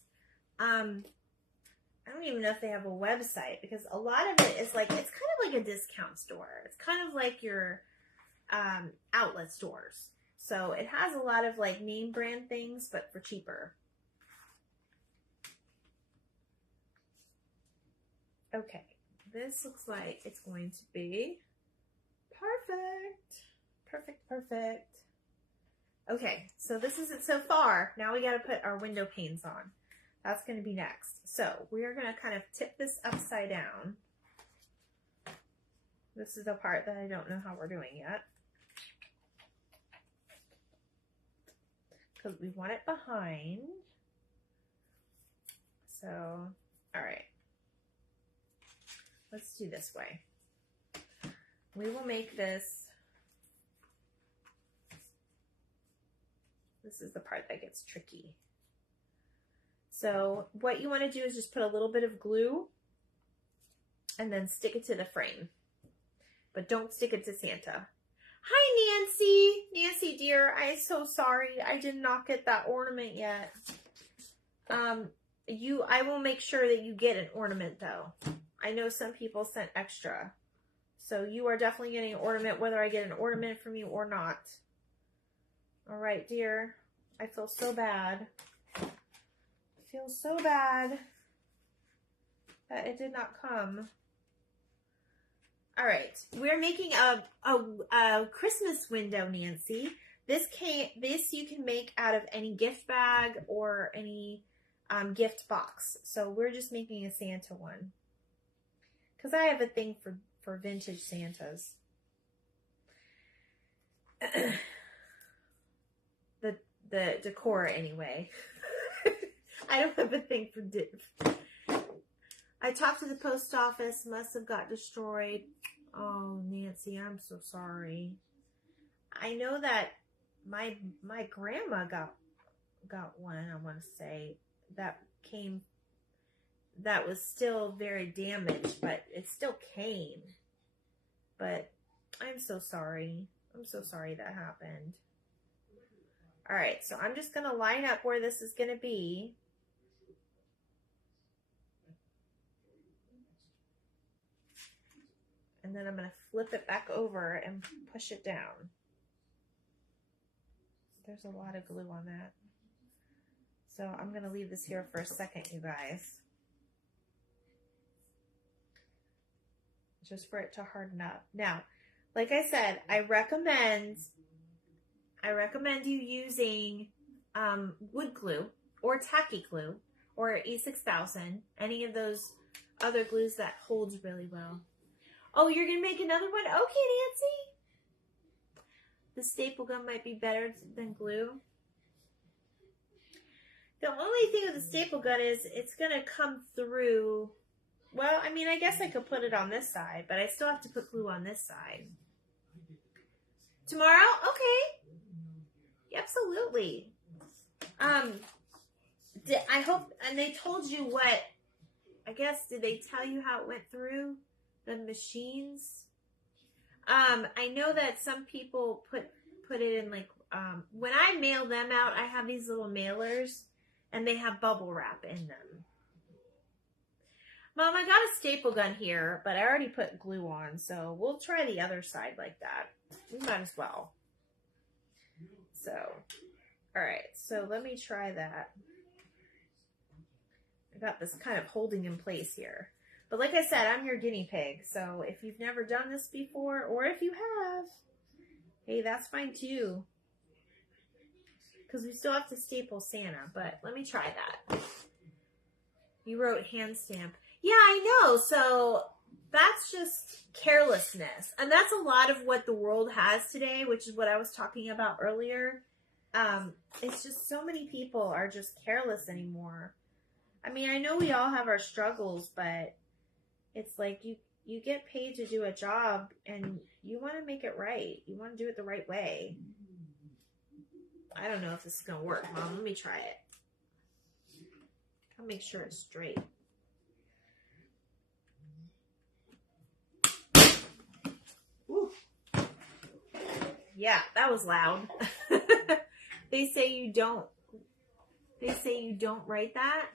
I don't even know if they have a website because a lot of it is like, it's kind of like a discount store. It's kind of like your outlet stores. So it has a lot of like name brand things, but for cheaper. Okay, this looks like it's going to be perfect. Perfect, perfect. Okay, so this is it so far. Now we got to put our window panes on. That's going to be next. So we are going to kind of tip this upside down. This is the part that I don't know how we're doing yet. Because we want it behind. So, all right. Let's do this way. We will make this. This is the part that gets tricky. So what you want to do is just put a little bit of glue and then stick it to the frame. But don't stick it to Santa. Hi, Nancy. Nancy, dear, I'm so sorry. I did not get that ornament yet. I will make sure that you get an ornament, though. I know some people sent extra. So you are definitely getting an ornament, whether I get an ornament from you or not. All right, dear. I feel so bad. I feel so bad that it did not come. All right, we're making a Christmas window, Nancy. This you can make out of any gift bag or any gift box. So we're just making a Santa one because I have a thing for vintage Santas. the decor anyway. I don't have a thing for I talked to the post office, must have got destroyed. Oh, Nancy, I'm so sorry. I know that my grandma got one, I want to say, that was still very damaged, but it still came. But I'm so sorry. I'm so sorry that happened. All right, so I'm just going to line up where this is going to be. And then I'm going to flip it back over and push it down. There's a lot of glue on that. So I'm going to leave this here for a second, you guys. Just for it to harden up. Now, like I said, I recommend you using wood glue or tacky glue or E6000, any of those other glues that holds really well. Oh, you're going to make another one? Okay, Nancy. The staple gun might be better than glue. The only thing with the staple gun is it's going to come through. Well, I mean, I guess I could put it on this side, but I still have to put glue on this side. Tomorrow? Okay. Absolutely. I hope, and they told you what, I guess, did they tell you how it went through the machines? I know that some people put it in like, when I mail them out, I have these little mailers and they have bubble wrap in them. Mom, I got a staple gun here, but I already put glue on, so we'll try the other side like that. We might as well. So, all right, so let me try that. I got this kind of holding in place here. But like I said, I'm your guinea pig, so if you've never done this before, or if you have, hey, that's fine too. Because we still have to staple Santa, but let me try that. You wrote hand stamp. Yeah, I know. So That's just carelessness. And that's a lot of what the world has today, which is what I was talking about earlier. It's just so many people are just careless anymore. I mean, I know we all have our struggles, but it's like you get paid to do a job and you want to make it right. You want to do it the right way. I don't know if this is going to work, Mom. Let me try it. I'll make sure it's straight. Ooh. Yeah, that was loud. They say you don't write that.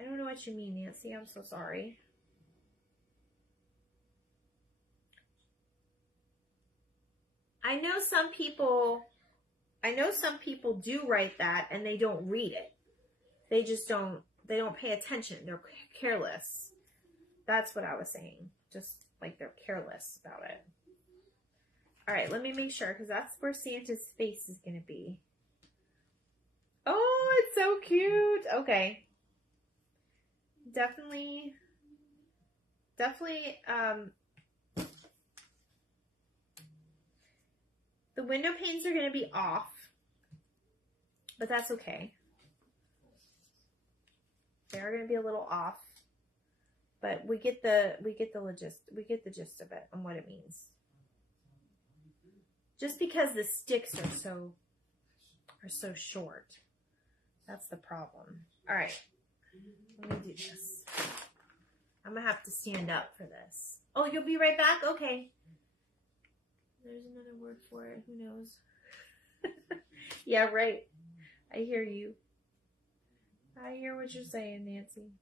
I don't know what you mean, Nancy. I'm so sorry. I know some people do write that and they don't read it. They don't pay attention. They're careless. That's what I was saying. Just like they're careless about it. All right, let me make sure because that's where Santa's face is going to be. Oh, it's so cute. Okay. Definitely, the window panes are going to be off, but that's okay. They're going to be a little off, but we get the gist of it and what it means. Just because the sticks are so short. That's the problem. All right. Let me do this. I'm going to have to stand up for this. Oh, you'll be right back? Okay. There's another word for it. Who knows? Yeah, right. I hear you. I hear what you're saying, Nancy.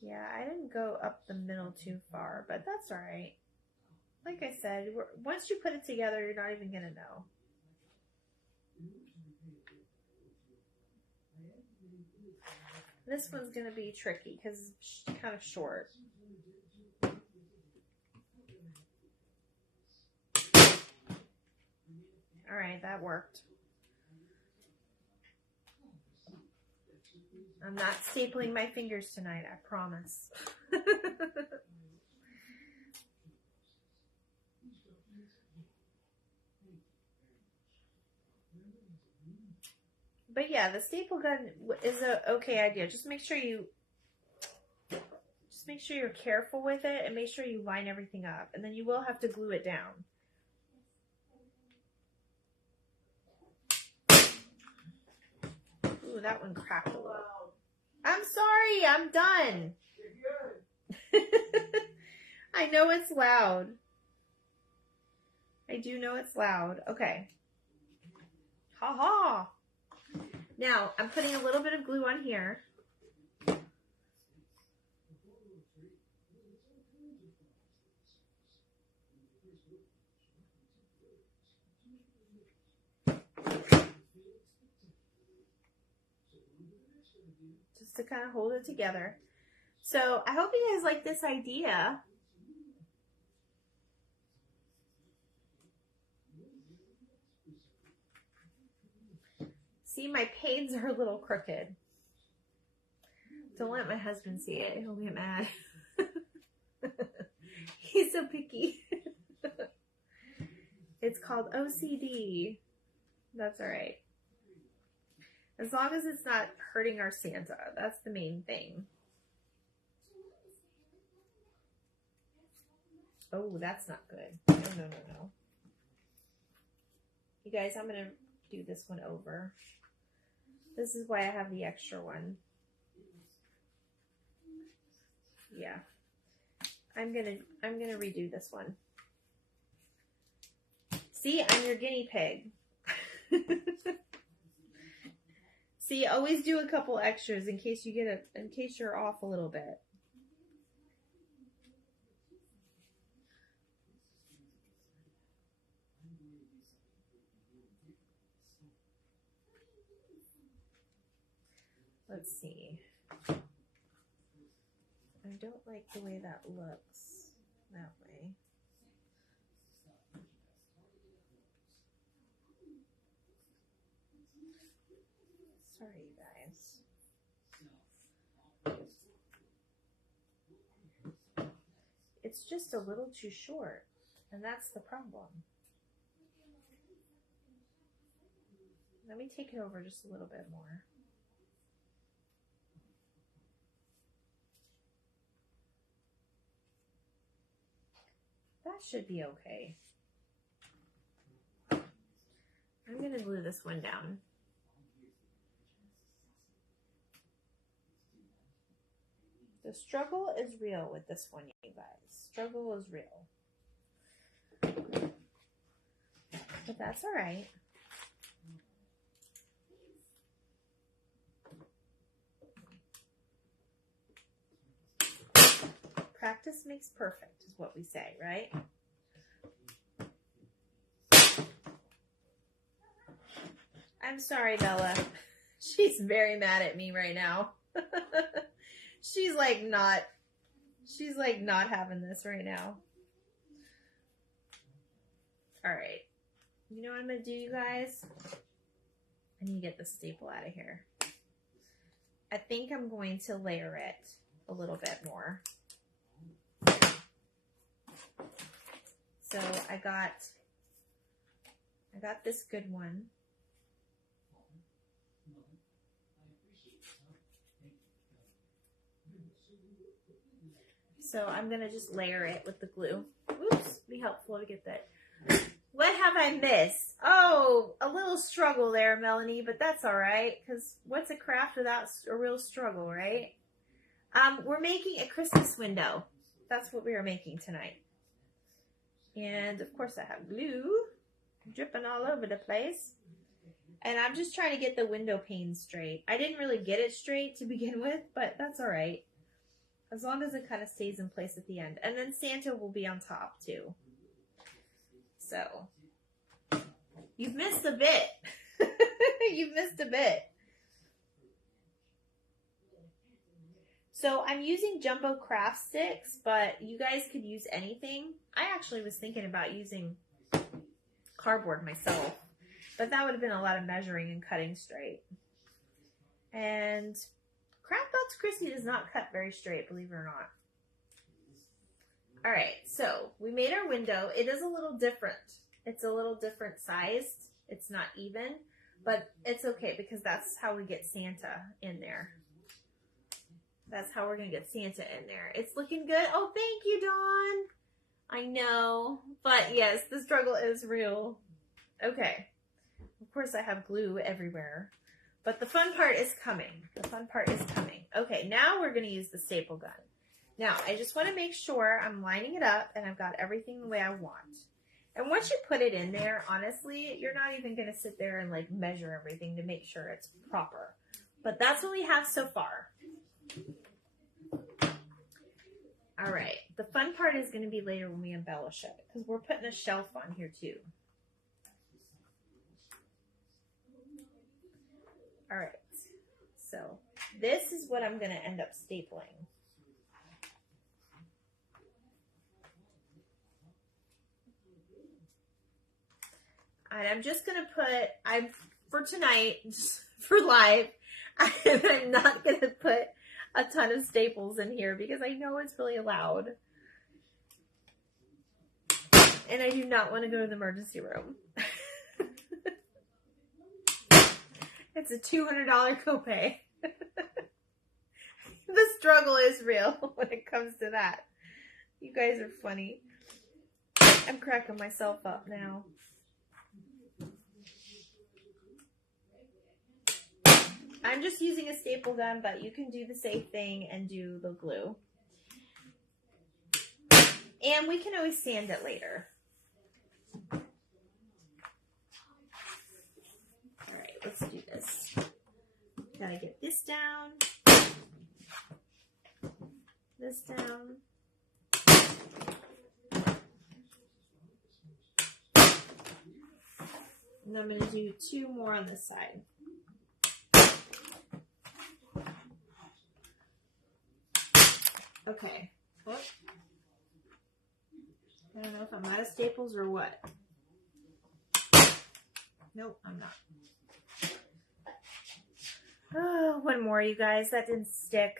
Yeah, I didn't go up the middle too far, but that's all right. Like I said, once you put it together, you're not even going to know. This one's going to be tricky because it's kind of short. All right, that worked. I'm not stapling my fingers tonight, I promise. But yeah, the staple gun is a okay idea. Just make sure you're careful with it and make sure you line everything up. And then you will have to glue it down. Ooh, that one cracked a little. I'm sorry, I'm done. I know it's loud. I do know it's loud. Okay. Ha ha. Now, I'm putting a little bit of glue on here. Just to kind of hold it together. So, I hope you guys like this idea. See, my panes are a little crooked. Don't let my husband see it. He'll get mad. He's so picky. It's called OCD. That's all right. As long as it's not hurting our Santa. That's the main thing. Oh, that's not good. No. You guys, I'm going to do this one over. This is why I have the extra one. Yeah. I'm gonna redo this one. See, I'm your guinea pig. See, always do a couple extras in case you're off a little bit. Let's see. I don't like the way that looks that way. Sorry, you guys. It's just a little too short, and that's the problem. Let me take it over just a little bit more. That should be okay. I'm going to glue this one down. The struggle is real with this one, you guys. Struggle is real. But that's all right. Practice makes perfect, is what we say, right? I'm sorry, Bella. She's very mad at me right now. She's like not having this right now. All right. You know what I'm going to do, you guys? I need to get the staple out of here. I think I'm going to layer it a little bit more. So I got this good one. So I'm going to just layer it with the glue. Oops, be helpful to get that. What have I missed? Oh, a little struggle there, Melanie, but that's all right, because what's a craft without a real struggle, right? We're making a Christmas window. That's what we are making tonight. And, of course, I have glue dripping all over the place. And I'm just trying to get the window pane straight. I didn't really get it straight to begin with, but that's all right. As long as it kind of stays in place at the end. And then Santa will be on top, too. So, you've missed a bit. You've missed a bit. So I'm using jumbo craft sticks, but you guys could use anything. I actually was thinking about using cardboard myself, but that would have been a lot of measuring and cutting straight. And Craft Box Chrissy does not cut very straight, believe it or not. All right, so we made our window. It is a little different. It's a little different sized. It's not even, but it's okay because that's how we get Santa in there. That's how we're going to get Santa in there. It's looking good. Oh, thank you, Dawn. I know, but yes, the struggle is real. Okay. Of course, I have glue everywhere, but the fun part is coming. The fun part is coming. Okay, now we're going to use the staple gun. Now, I just want to make sure I'm lining it up and I've got everything the way I want. And once you put it in there, honestly, you're not even going to sit there and like measure everything to make sure it's proper. But that's what we have so far. All right, the fun part is going to be later when we embellish it because we're putting a shelf on here too. All right, so this is what I'm going to end up stapling. And I'm just going to put, for tonight, for live, I'm not going to put a ton of staples in here because I know it's really loud. And I do not want to go to the emergency room. It's a $200 copay. The struggle is real when it comes to that. You guys are funny. I'm cracking myself up now. I'm just using a staple gun, but you can do the same thing and do the glue. And we can always sand it later. All right, let's do this. Gotta get this down. This down. And I'm gonna do 2 more on this side. Okay. Whoop. I don't know if I'm out of staples or what. Nope, I'm not. Oh, one more, you guys. That didn't stick.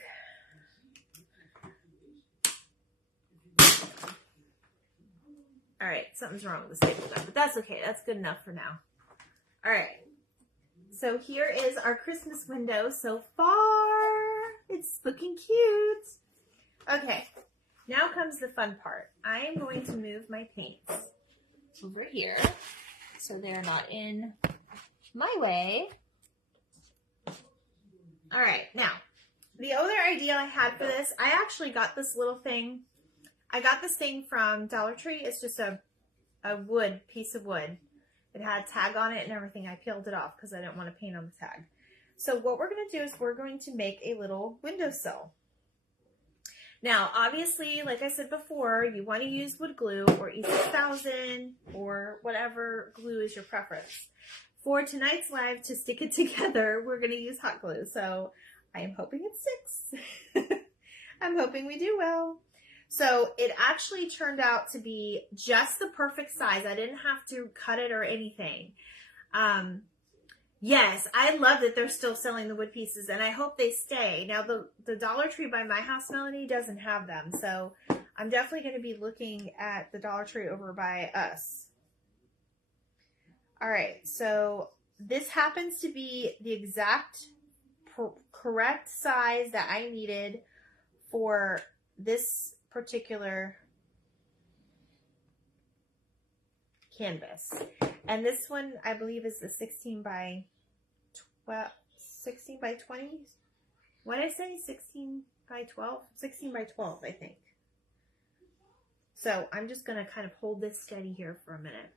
All right, something's wrong with the staple gun, but that's okay. That's good enough for now. All right. So here is our Christmas window so far. It's looking cute. Okay, now comes the fun part. I am going to move my paints over here so they're not in my way. All right, now, the other idea I had for this, I actually got this little thing. I got this thing from Dollar Tree. It's just a piece of wood. It had a tag on it and everything. I peeled it off because I didn't want to paint on the tag. So what we're going to do is we're going to make a little windowsill. Now, obviously, like I said before, you want to use wood glue or E6000 or whatever glue is your preference. For tonight's live, to stick it together, we're going to use hot glue. So I am hoping it sticks. I'm hoping we do well. So it actually turned out to be just the perfect size. I didn't have to cut it or anything. Yes, I love that they're still selling the wood pieces, and I hope they stay. Now, the Dollar Tree by my house, Melanie, doesn't have them. So I'm definitely going to be looking at the Dollar Tree over by us. All right, so this happens to be the exact correct size that I needed for this particular canvas. And this one, I believe, is the 16 by 20. What did I say? 16 by 12? 16 by 12, I think. So I'm just going to kind of hold this steady here for a minute.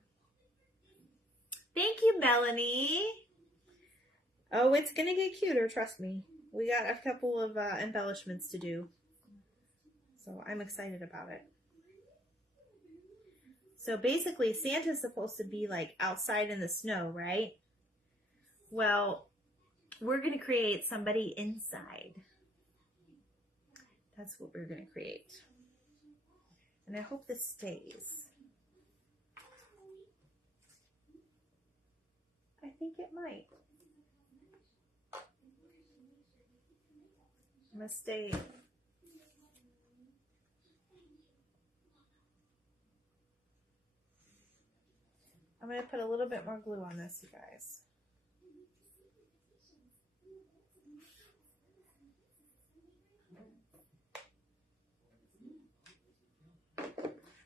Thank you, Melanie. Oh, it's going to get cuter, trust me. We got a couple of embellishments to do. So I'm excited about it. So basically, Santa's supposed to be like outside in the snow, right? Well, we're going to create somebody inside. That's what we're going to create. And I hope this stays. I think it might. I'm going to stay. I'm going to put a little bit more glue on this, you guys.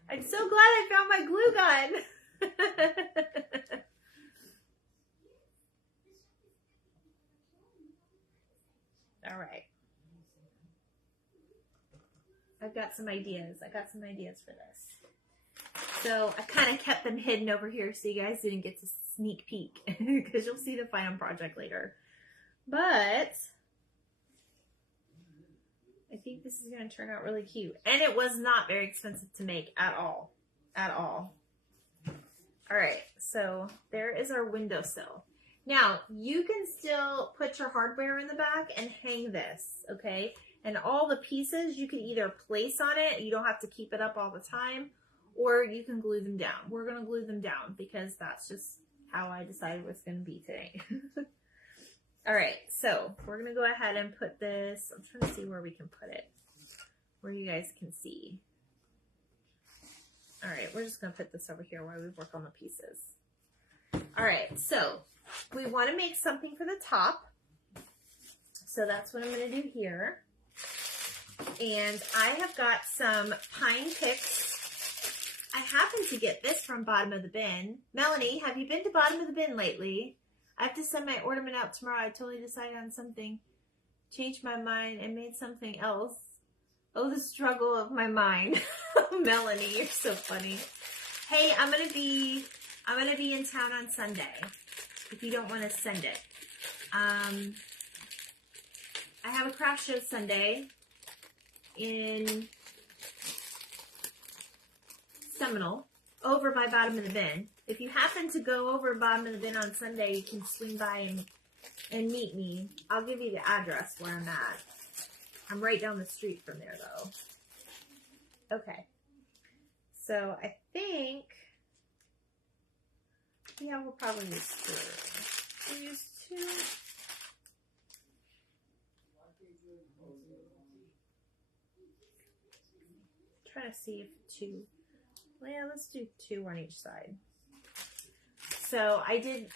I'm so glad I found my glue gun. All right. I've got some ideas. I got some ideas for this. So I kind of kept them hidden over here so you guys didn't get to sneak peek because you'll see the final project later. But I think this is going to turn out really cute. And it was not very expensive to make at all. At all. All right, so there is our windowsill. Now, you can still put your hardware in the back and hang this, okay? And all the pieces you can either place on it, you don't have to keep it up all the time, or you can glue them down. We're going to glue them down because that's just how I decided what's going to be today. All right, so we're going to go ahead and put this, I'm trying to see where we can put it, where you guys can see. All right, we're just going to put this over here while we work on the pieces. All right, so we want to make something for the top. So that's what I'm going to do here. And I have got some pine picks. I happen to get this from Bottom of the Bin. Melanie, have you been to Bottom of the Bin lately? I have to send my ornament out tomorrow. I totally decided on something, changed my mind, and made something else. Oh, the struggle of my mind. Melanie, you're so funny. Hey, I'm gonna be in town on Sunday. If you don't want to send it, I have a craft show Sunday in Seminole, over by Bottom of the Bin. If you happen to go over Bottom of the Bin on Sunday, you can swing by and meet me. I'll give you the address where I'm at. I'm right down the street from there, though. Okay. So I think, yeah, we'll probably use 2. We'll use 2. trying to see if two. Well, yeah, let's do two on each side. So I did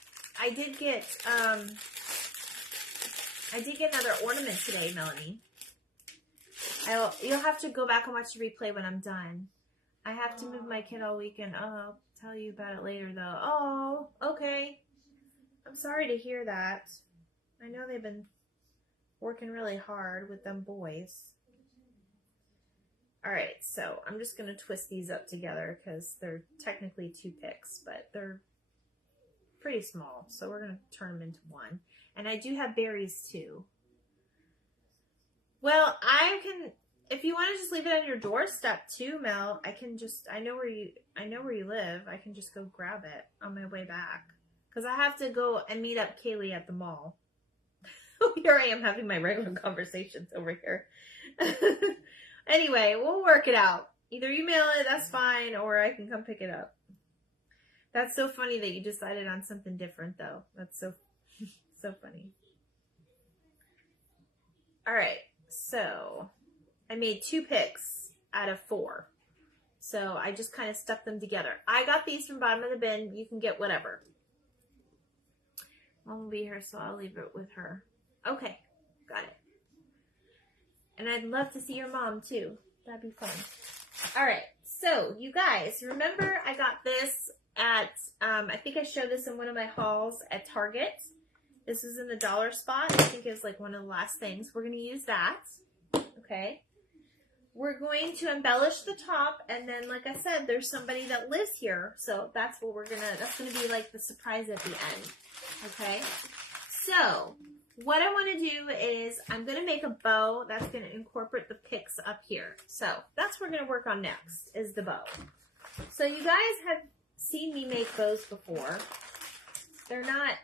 get another ornament today, Melanie. You'll have to go back and watch the replay when I'm done. I have to move my kid all weekend. Oh, I'll tell you about it later, though. Oh, okay. I'm sorry to hear that. I know they've been working really hard with them boys. All right, so I'm just going to twist these up together because they're technically two picks, but they're pretty small. So we're going to turn them into one. And I do have berries, too. Well, I can, if you want to just leave it on your doorstep too, Mel, I know where you live. I can just go grab it on my way back. Because I have to go and meet up Kaylee at the mall. Here I am having my regular conversations over here. Anyway, we'll work it out. Either you mail it, that's fine, or I can come pick it up. That's so funny that you decided on something different, though. That's so funny. All right. So I made 2 picks out of 4. So I just kind of stuck them together. I got these from bottom of the bin. You can get whatever. Mom will be here, so I'll leave it with her. Okay, got it. And I'd love to see your mom too. That'd be fun. All right, so you guys, remember I got this at, I think I showed this in one of my hauls at Target. This is in the dollar spot. I think it's like one of the last things. We're going to use that. Okay. We're going to embellish the top. And then, like I said, there's somebody that lives here. So that's what that's going to be like the surprise at the end. Okay. So what I want to do is I'm going to make a bow that's going to incorporate the picks up here. So that's what we're going to work on next is the bow. So you guys have seen me make bows before. They're not,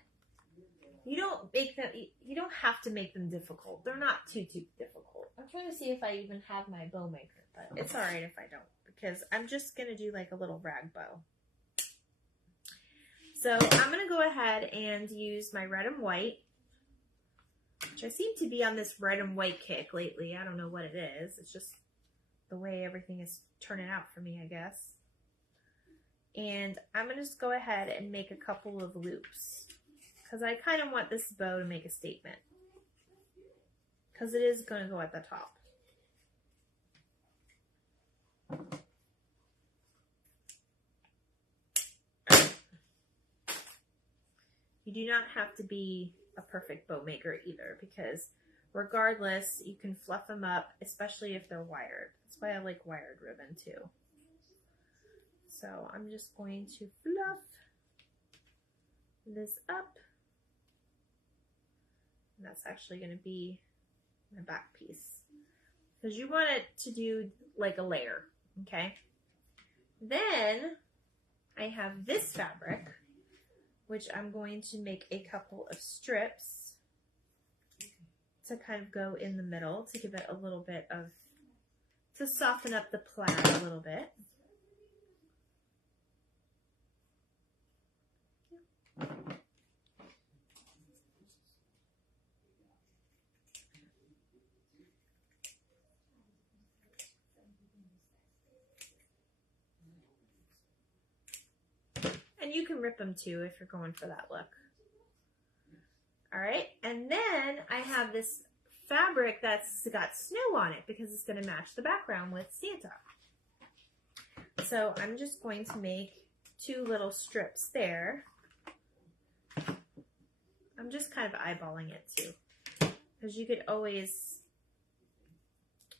you don't have to make them difficult. They're not too difficult. I'm trying to see if I even have my bow maker, but it's all right if I don't, because I'm just going to do like a little rag bow. So I'm going to go ahead and use my red and white, which I seem to be on this red and white kick lately. I don't know what it is. It's just the way everything is turning out for me, I guess. And I'm going to just go ahead and make a couple of loops, because I kind of want this bow to make a statement, because it is going to go at the top. You do not have to be a perfect bow maker either, because regardless, you can fluff them up, especially if they're wired. That's why I like wired ribbon too. So I'm just going to fluff this up. And that's actually going to be my back piece, because you want it to do like a layer, okay? Then I have this fabric, which I'm going to make a couple of strips to kind of go in the middle to give it a little bit of, to soften up the plaid a little bit. And you can rip them too if you're going for that look. All right, and then I have this fabric that's got snow on it because it's going to match the background with Santa. So I'm just going to make 2 little strips there. I'm just kind of eyeballing it too, because you could always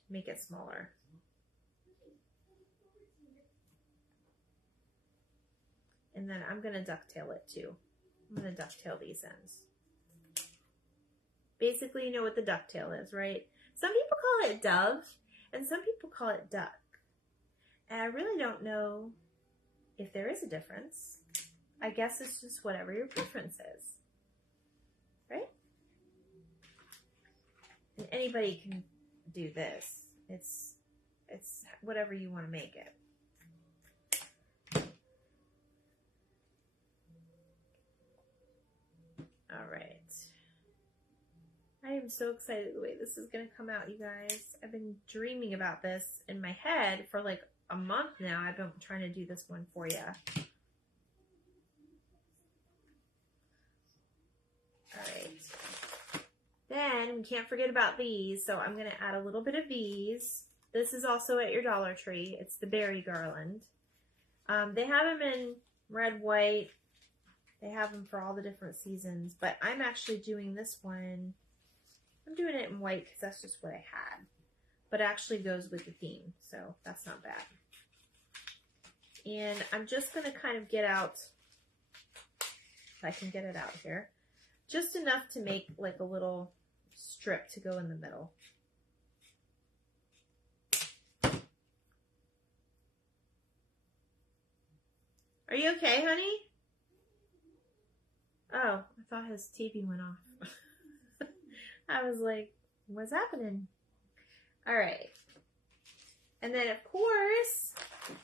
make it smaller. And then I'm going to ducktail it too. I'm going to ducktail these ends. Basically, you know what the ducktail is, right? Some people call it dove, and some people call it duck. And I really don't know if there is a difference. I guess it's just whatever your preference is, right? And anybody can do this. It's whatever you want to make it. All right. I am so excited the way this is going to come out, you guys. I've been dreaming about this in my head for like a month now. I've been trying to do this one for you. All right. Then we can't forget about these. So I'm going to add a little bit of these. This is also at your Dollar Tree. It's the berry garland. They have them in red, white. They have them for all the different seasons, but I'm actually doing this one. I'm doing it in white because that's just what I had, but it actually goes with the theme, so that's not bad. And I'm just going to kind of get out, if I can get it out here, just enough to make like a little strip to go in the middle. Are you okay, honey? Oh, I thought his TV went off. I was like, what's happening? All right. And then, of course,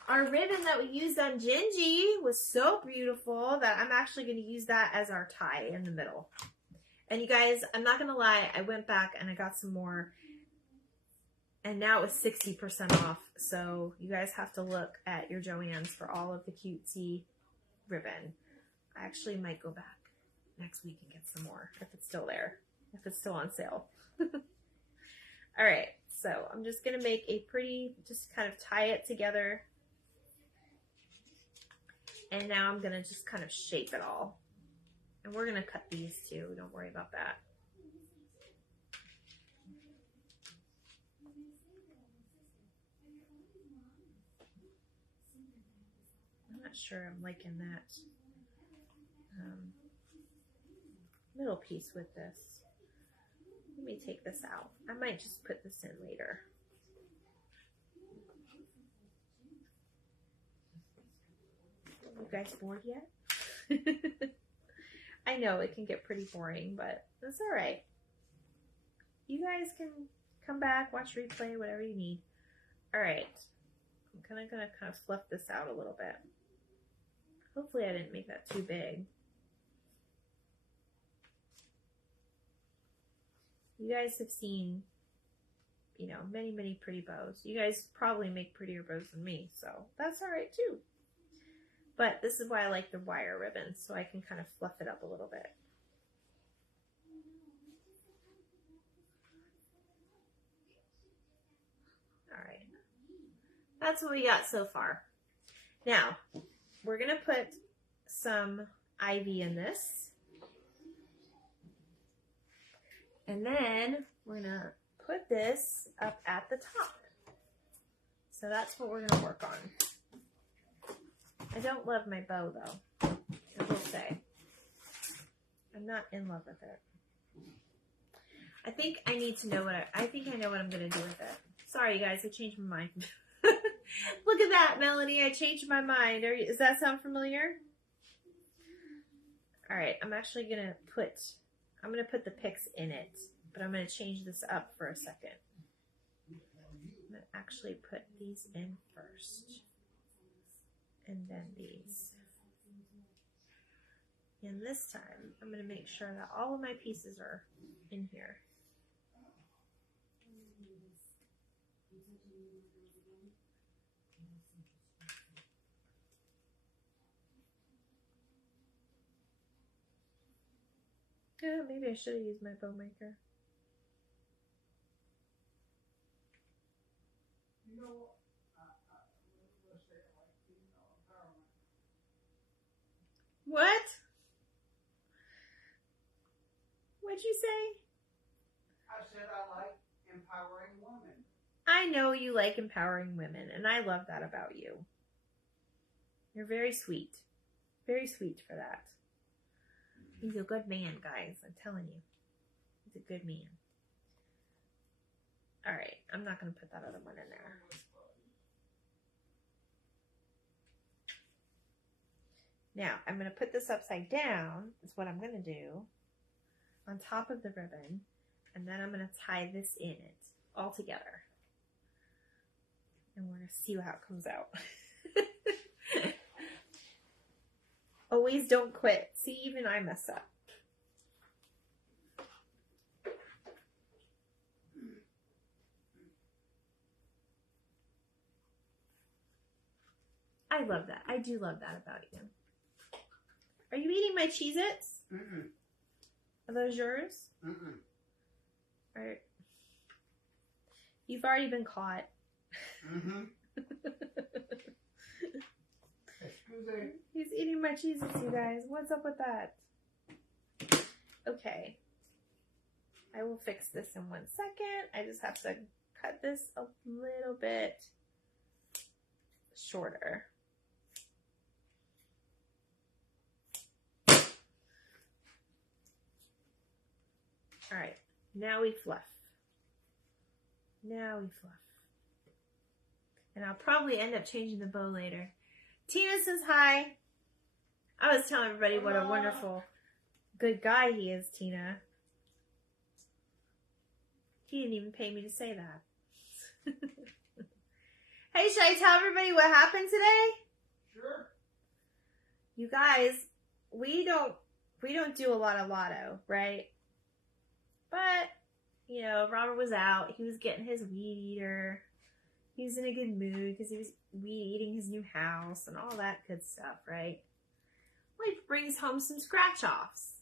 our ribbon that we used on Gingy was so beautiful that I'm actually going to use that as our tie in the middle. And you guys, I'm not going to lie, I went back and I got some more. And now it's 60% off. So you guys have to look at your Joann's for all of the cutesy ribbon. I actually might go back next week and get some more if it's still there, if it's still on sale. All right, so I'm just gonna make a pretty, just kind of tie it together. And now I'm gonna just kind of shape it all. And we're gonna cut these too, don't worry about that. I'm not sure I'm liking that middle piece with this. Let me take this out. I might just put this in later. You guys bored yet? I know it can get pretty boring, but that's all right. You guys can come back, watch replay, whatever you need. All right. I'm gonna kind of fluff this out a little bit. Hopefully I didn't make that too big. You guys have seen, you know, many, many pretty bows. You guys probably make prettier bows than me, so that's all right too. But this is why I like the wire ribbon, so I can kind of fluff it up a little bit. All right. That's what we got so far. Now, we're going to put some ivy in this. And then we're going to put this up at the top. So that's what we're going to work on. I don't love my bow though, I will say. I'm not in love with it. I think I need to know what I think I know what I'm going to do with it. Sorry you guys, I changed my mind. Look at that, Melanie. I changed my mind. Does that sound familiar? All right, I'm actually going to put the picks in it, but I'm going to change this up for a second. I'm going to actually put these in first, and then these. And this time, I'm going to make sure that all of my pieces are in here. Yeah, maybe I should have used my bow maker. You know, What? What'd you say? I said I like empowering women. I know you like empowering women, and I love that about you. You're very sweet. Very sweet for that. He's a good man, guys. I'm telling you. He's a good man. Alright, I'm not going to put that other one in there. Now, I'm going to put this upside down, is what I'm going to do, on top of the ribbon, and then I'm going to tie this in it all together. And we're going to see how it comes out. Always don't quit. See, even I mess up. I love that. I do love that about you. Are you eating my Cheez-Its? Mm-mm. Are those yours? Mm-mm. Or you've already been caught. Mm-hmm. Excuse me. He's eating my Cheez-Its, you guys. What's up with that? Okay. I will fix this in 1 second. I just have to cut this a little bit shorter. All right, now we fluff. Now we fluff. And I'll probably end up changing the bow later. Tina says hi. I was telling everybody what a wonderful, good guy he is, Tina. He didn't even pay me to say that. Hey, should I tell everybody what happened today? Sure. You guys, we don't do a lot of lotto, right? But, you know, Robert was out. He was getting his weed eater. He was in a good mood because he was weed eating his new house and all that good stuff, right? Well, he brings home some scratch-offs.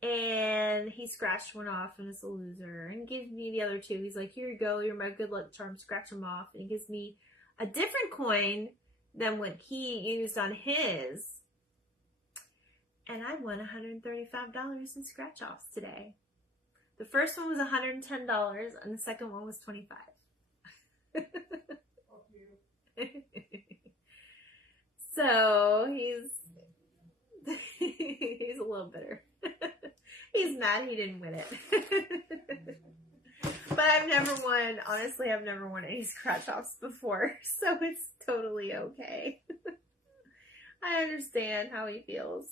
And he scratched one off and it's a loser. And gives me the other two. He's like, here you go. You're my good luck charm. Scratch them off. And he gives me a different coin than what he used on his. And I won $135 in scratch-offs today. The first one was $110 and the second one was $25. So he's a little bitter. He's mad he didn't win it. But I've never won, honestly, I've never won any scratch-offs before. So it's totally okay. I understand how he feels.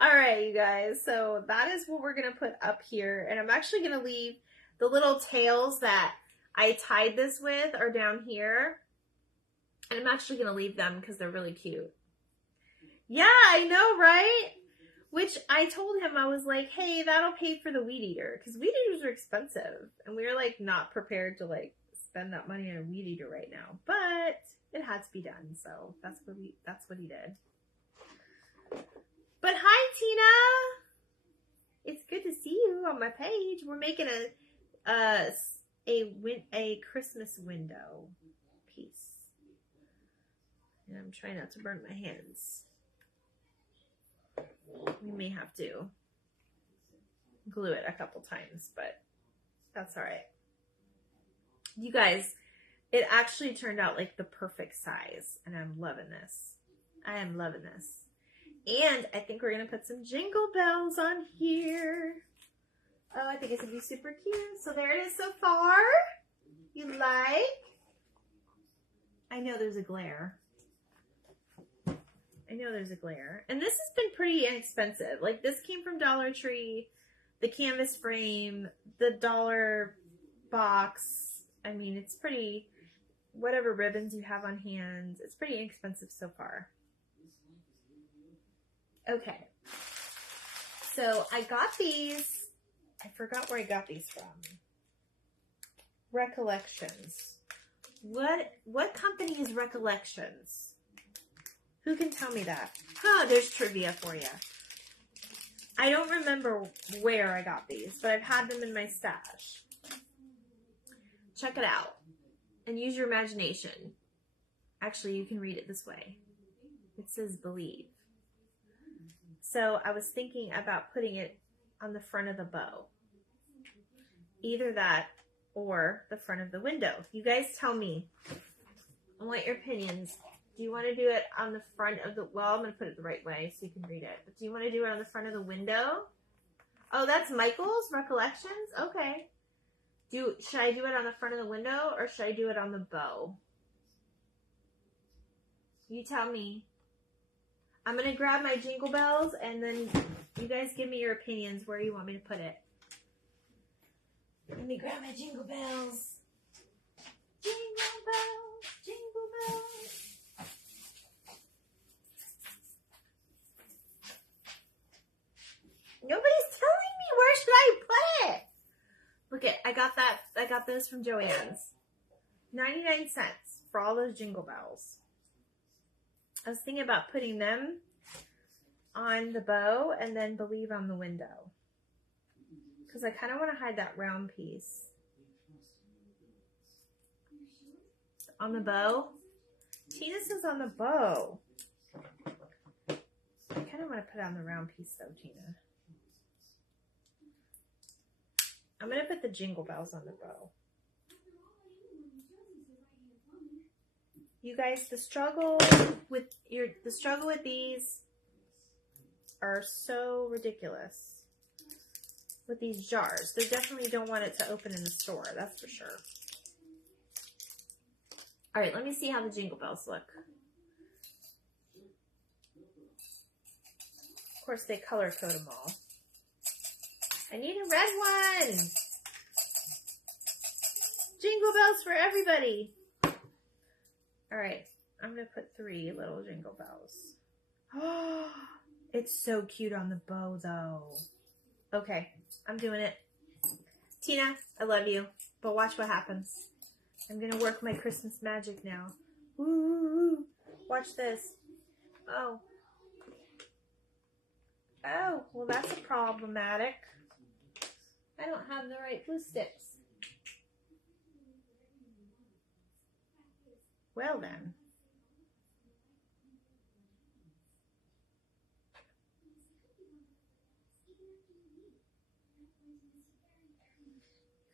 Alright, you guys, so that is what we're going to put up here. And I'm actually going to leave the little tails that I tied this with are down here. And I'm actually going to leave them because they're really cute. Yeah, I know, right? Which I told him, I was like, hey, that'll pay for the weed eater. Because weed eaters are expensive. And we were like not prepared to like spend that money on a weed eater right now. But it had to be done. So that's what he did. But hi, Tina. It's good to see you on my page. We're making a Christmas window piece. And I'm trying not to burn my hands. We may have to glue it a couple times, but that's all right. You guys, it actually turned out like the perfect size, and I'm loving this. I am loving this. And I think we're going to put some jingle bells on here. Oh, I think it's going to be super cute. So there it is so far. You like? I know there's a glare. I know there's a glare. And this has been pretty inexpensive. Like, this came from Dollar Tree. The canvas frame. The dollar box. I mean, it's pretty... Whatever ribbons you have on hand. It's pretty inexpensive so far. Okay. So, I got these. I forgot where I got these from. Recollections. What company is Recollections? Who can tell me that? Huh, there's trivia for you. I don't remember where I got these, but I've had them in my stash. Check it out. And use your imagination. Actually, you can read it this way. It says believe. So I was thinking about putting it on the front of the bow. Either that or the front of the window. You guys tell me. I want your opinions. Do you want to do it on the front of the... Well, I'm going to put it the right way so you can read it. But do you want to do it on the front of the window? Oh, that's Michael's Recollections? Okay. Should I do it on the front of the window or should I do it on the bow? You tell me. I'm going to grab my jingle bells and then you guys give me your opinions where you want me to put it. Let me grab my jingle bells. Jingle bells, jingle bells. Nobody's telling me where should I put it. Look it, I got those from Joann's. 99 cents for all those jingle bells. I was thinking about putting them on the bow and then Believe on the window. Because I kind of want to hide that round piece. On the bow. Tina says on the bow. I kind of want to put on the round piece though, Tina. I'm going to put the jingle bells on the bow. You guys, the struggle with these are so ridiculous. With these jars. They definitely don't want it to open in the store, that's for sure. Alright, let me see how the jingle bells look. Of course, they color code them all. I need a red one! Jingle bells for everybody! Alright, I'm going to put 3 little jingle bells. Oh, it's so cute on the bow, though. Okay, I'm doing it. Tina, I love you, but watch what happens. I'm going to work my Christmas magic now. Woo! Watch this. Oh. Oh, well that's problematic. I don't have the right glue sticks. Well then.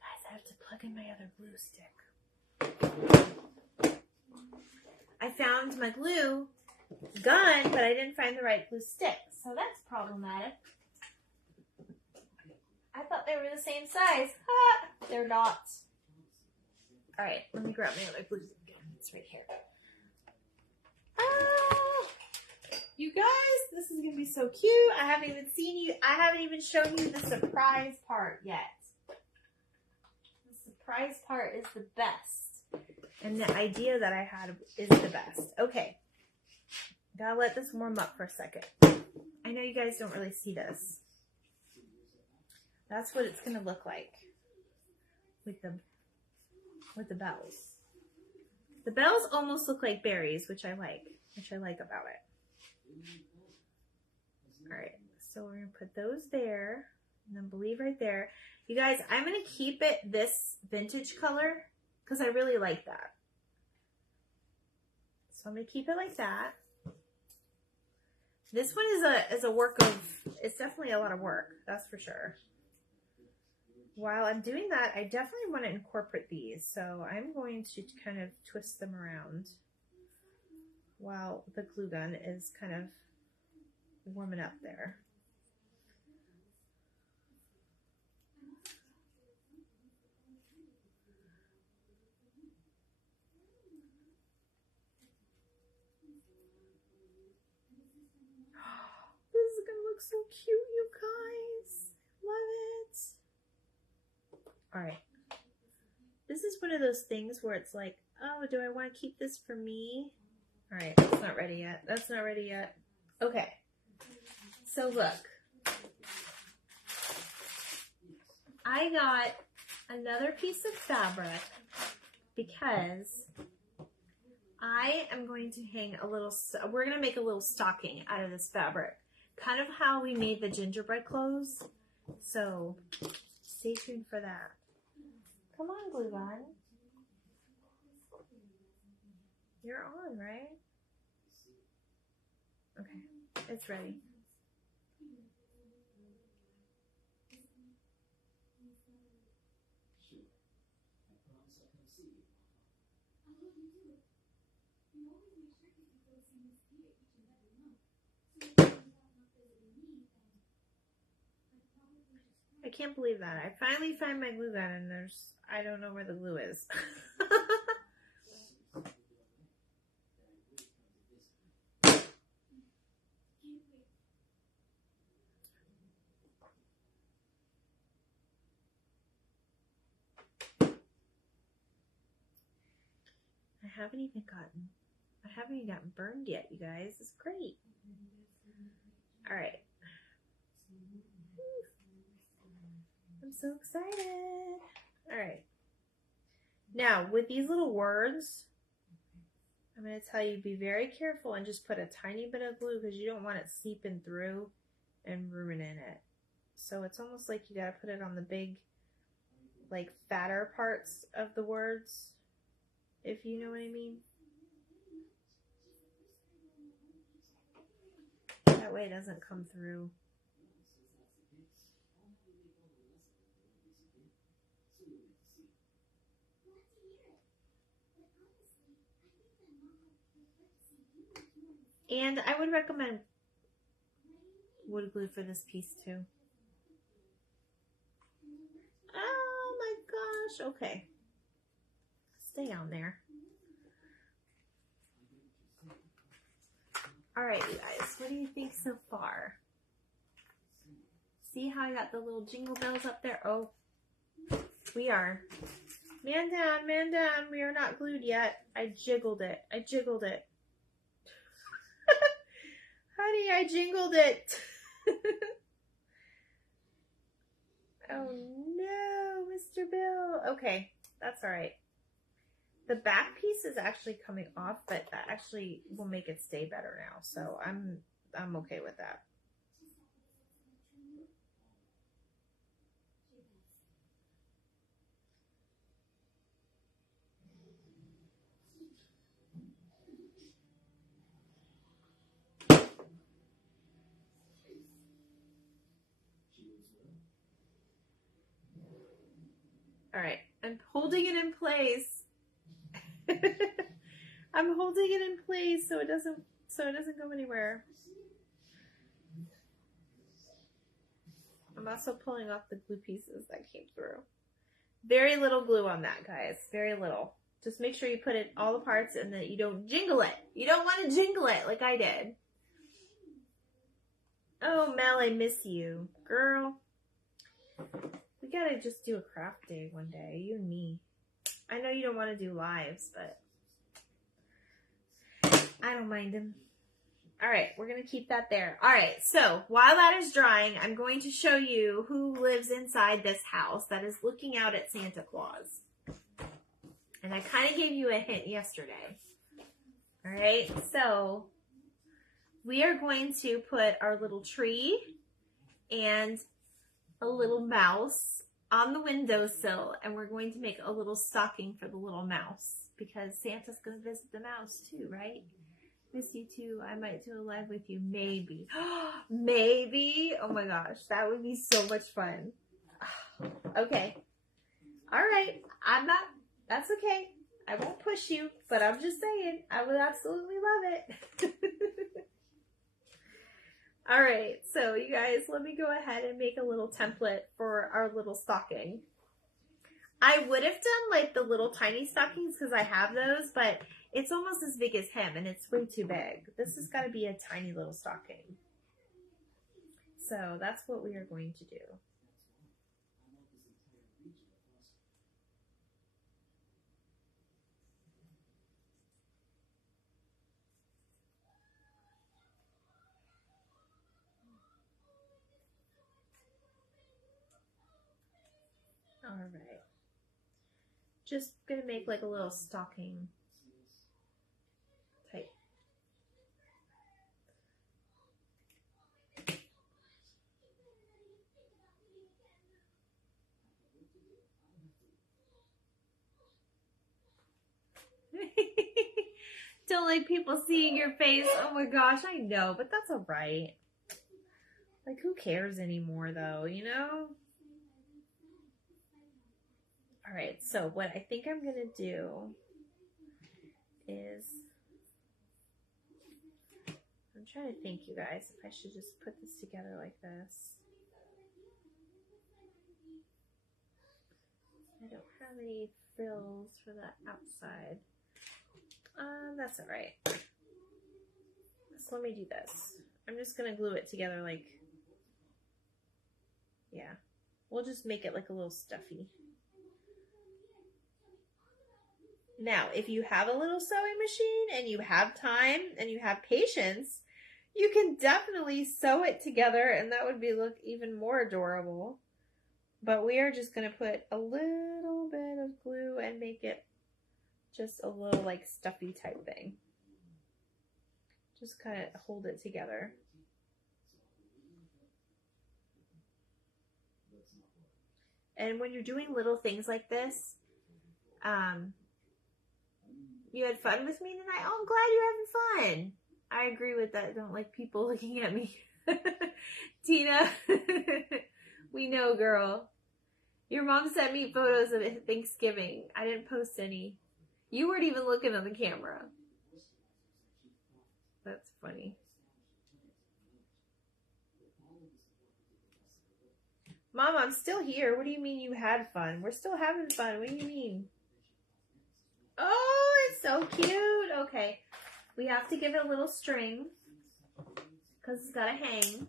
Guys, I have to plug in my other glue stick. I found my glue gun, but I didn't find the right glue stick, so that's problematic. I thought they were the same size. Ha! They're not. Alright, let me grab my other glue stick. It's right here. Ah! You guys, this is going to be so cute. I haven't even shown you the surprise part yet. The surprise part is the best. And the idea that I had is the best. Okay. Gotta let this warm up for a second. I know you guys don't really see this. That's what it's going to look like with the bells. The bells almost look like berries, which I like about it. Alright, so we're going to put those there, and then Believe right there. You guys, I'm going to keep it this vintage color, because I really like that. So I'm going to keep it like that. This one is a work of, it's definitely a lot of work, that's for sure. While I'm doing that, I definitely want to incorporate these. So I'm going to kind of twist them around while the glue gun is kind of warming up there. This is going to look so cute, you guys. Love it. Alright, this is one of those things where it's like, oh, do I want to keep this for me? Alright, that's not ready yet. That's not ready yet. Okay, so look. I got another piece of fabric because I am going to hang a little, we're going to make a little stocking out of this fabric. Kind of how we made the gingerbread clothes. So, stay tuned for that. Come on, glue gun. You're on, right? Okay, it's ready. I can't believe that. I finally found my glue gun and I don't know where the glue is. I haven't even gotten burned yet, you guys. It's great. Alright. I'm so excited. Alright. Now, with these little words, I'm going to tell you, be very careful and just put a tiny bit of glue because you don't want it seeping through and ruining it. So it's almost like you got to put it on the big, like, fatter parts of the words, if you know what I mean. That way it doesn't come through. And I would recommend wood glue for this piece too. Oh my gosh, okay. Stay on there. Alright, you guys, what do you think so far? See how I got the little jingle bells up there? Oh, we are. Man down, we are not glued yet. I jiggled it. Honey, I jingled it. Oh no, Mr. Bill. Okay, that's all right. The back piece is actually coming off, but that actually will make it stay better now. So I'm okay with that. All right, I'm holding it in place. I'm holding it in place so it doesn't go anywhere. I'm also pulling off the glue pieces that came through. Very little glue on that, guys. Very little. Just make sure you put it all the parts and that you don't jingle it. You don't want to jingle it like I did. Oh, Mel, I miss you. Girl. We gotta just do a craft day one day, you and me. I know you don't want to do lives, but I don't mind them. All right, we're going to keep that there. All right, so while that is drying, I'm going to show you who lives inside this house that is looking out at Santa Claus. And I kind of gave you a hint yesterday. All right, so we are going to put our little tree and a little mouse on the windowsill, and we're going to make a little stocking for the little mouse because Santa's going to visit the mouse too, right? Miss you too. I might do a live with you. Maybe. Maybe. Oh my gosh. That would be so much fun. Okay. All right. That's okay. I won't push you, but I'm just saying, I would absolutely love it. All right. So you guys, let me go ahead and make a little template for our little stocking. I would have done like the little tiny stockings because I have those, but it's almost as big as him and it's way too big. This has got to be a tiny little stocking. So that's what we are going to do. All right. Just gonna make like a little stocking type. Don't like people seeing your face. Oh my gosh, I know, but that's all right. Like, who cares anymore though, you know? All right, so what I think I'm gonna do is, I'm trying to think, you guys, if I should just put this together like this. I don't have any frills for that outside. That's all right. So let me do this. I'm just gonna glue it together like, yeah. We'll just make it like a little stuffy. Now, if you have a little sewing machine and you have time and you have patience, you can definitely sew it together and that would look even more adorable. But we are just going to put a little bit of glue and make it just a little like stuffy type thing. Just kind of hold it together. And when you're doing little things like this, you had fun with me tonight? Oh, I'm glad you're having fun. I agree with that. I don't like people looking at me. Tina, we know, girl. Your mom sent me photos of Thanksgiving. I didn't post any. You weren't even looking on the camera. That's funny. Mom, I'm still here. What do you mean you had fun? We're still having fun. What do you mean? Oh, it's so cute. Okay. We have to give it a little string because it's got to hang.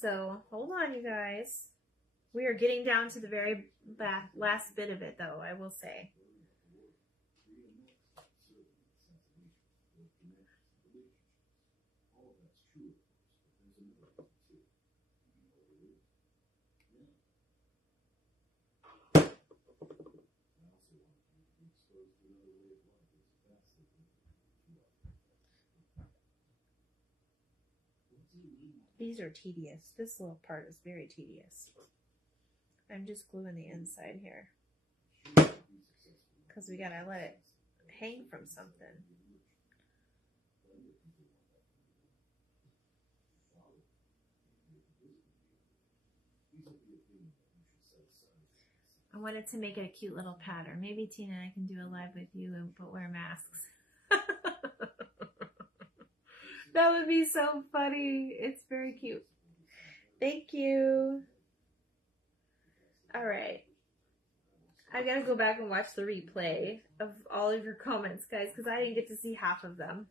So, hold on, you guys. We are getting down to the very last bit of it, though, I will say. These are tedious. This little part is very tedious. I'm just gluing the inside here because we gotta let it hang from something. I wanted to make it a cute little pattern. Maybe Tina and I can do a live with you but wear masks. That would be so funny. It's very cute. Thank you. All right. I gotta go back and watch the replay of all of your comments, guys, because I didn't get to see half of them.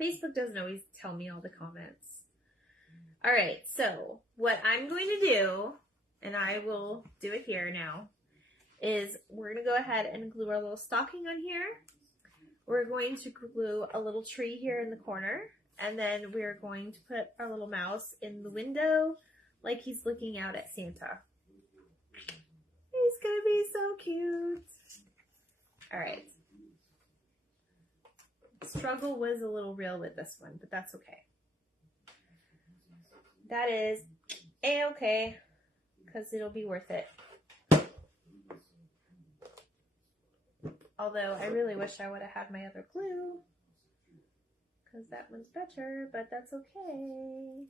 Facebook doesn't always tell me all the comments. All right, so what I'm going to do, and I will do it here now, is we're going to go ahead and glue our little stocking on here. We're going to glue a little tree here in the corner, and then we're going to put our little mouse in the window like he's looking out at Santa. He's going to be so cute. All right. Struggle was a little real with this one, but that's okay. That is A-okay, because it'll be worth it. Although I really wish I would have had my other glue, because that one's better, but that's okay.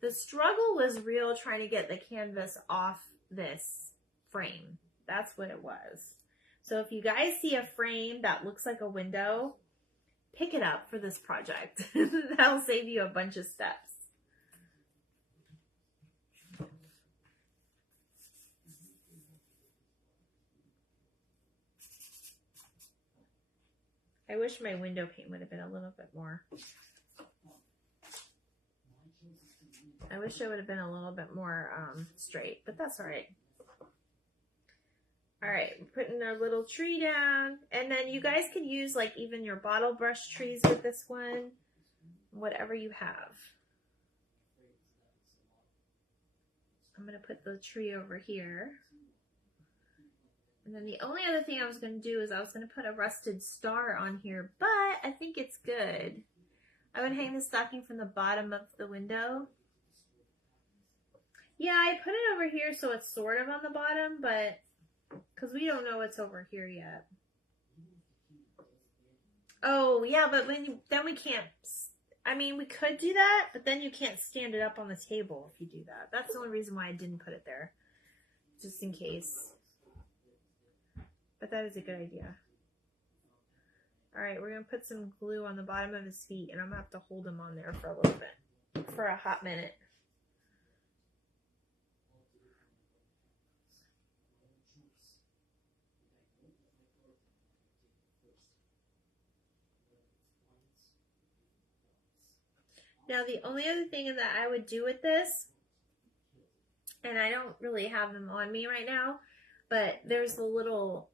The struggle was real trying to get the canvas off this frame. That's what it was. So if you guys see a frame that looks like a window, pick it up for this project. That'll save you a bunch of steps. I wish my window pane would have been a little bit more. I wish it would have been a little bit more straight, but that's all right. All right, we're putting our little tree down, and then you guys can use like even your bottle brush trees with this one, whatever you have. I'm gonna put the tree over here. And then the only other thing I was gonna do is I was gonna put a rusted star on here, but I think it's good. I would hang the stocking from the bottom of the window. Yeah, I put it over here so it's sort of on the bottom, but because we don't know what's over here yet. Oh, yeah, but then we can't, I mean, we could do that, but then you can't stand it up on the table if you do that. That's the only reason why I didn't put it there, just in case. But that is a good idea. All right, we're going to put some glue on the bottom of his feet, and I'm going to have to hold him on there for a little bit, for a hot minute. Now, the only other thing that I would do with this, and I don't really have them on me right now, but there's the little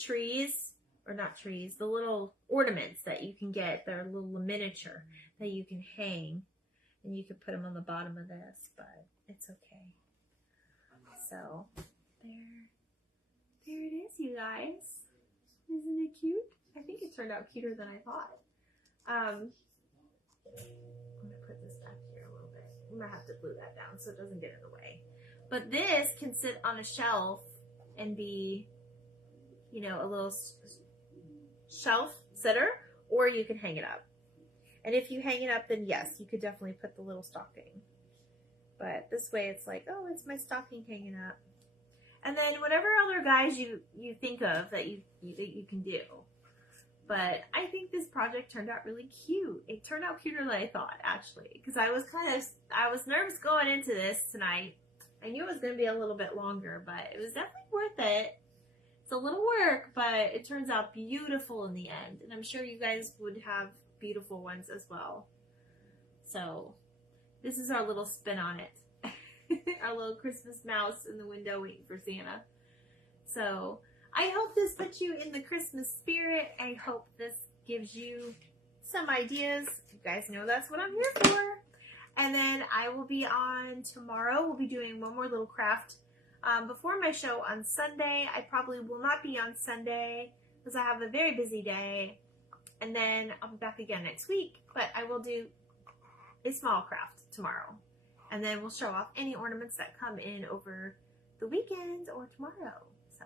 trees or not trees, the little ornaments that you can get. They're a little miniature that you can hang, and you could put them on the bottom of this, but it's okay. So there it is, you guys. Isn't it cute? I think it turned out cuter than I thought. I'm gonna put this back here a little bit. I'm gonna have to glue that down so it doesn't get in the way. But this can sit on a shelf and be, you know, a little shelf sitter, or you can hang it up. And if you hang it up, then yes, you could definitely put the little stocking. But this way it's like, oh, it's my stocking hanging up. And then whatever other guys you think of that you can do. But I think this project turned out really cute. It turned out cuter than I thought, actually. Because I was nervous going into this tonight. I knew it was going to be a little bit longer, but it was definitely worth it. It's a little work, but it turns out beautiful in the end. And I'm sure you guys would have beautiful ones as well. So this is our little spin on it. Our little Christmas mouse in the window waiting for Santa. So I hope this puts you in the Christmas spirit. I hope this gives you some ideas. You guys know that's what I'm here for. And then I will be on tomorrow. We'll be doing one more little craft before my show on Sunday. I probably will not be on Sunday because I have a very busy day. And then I'll be back again next week. But I will do a small craft tomorrow. And then we'll show off any ornaments that come in over the weekend or tomorrow. So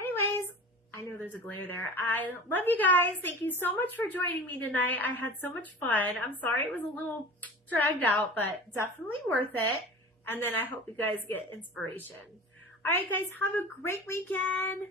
anyways, I know there's a glare there. I love you guys. Thank you so much for joining me tonight. I had so much fun. I'm sorry it was a little dragged out, but definitely worth it. And then I hope you guys get inspiration. All right, guys, have a great weekend.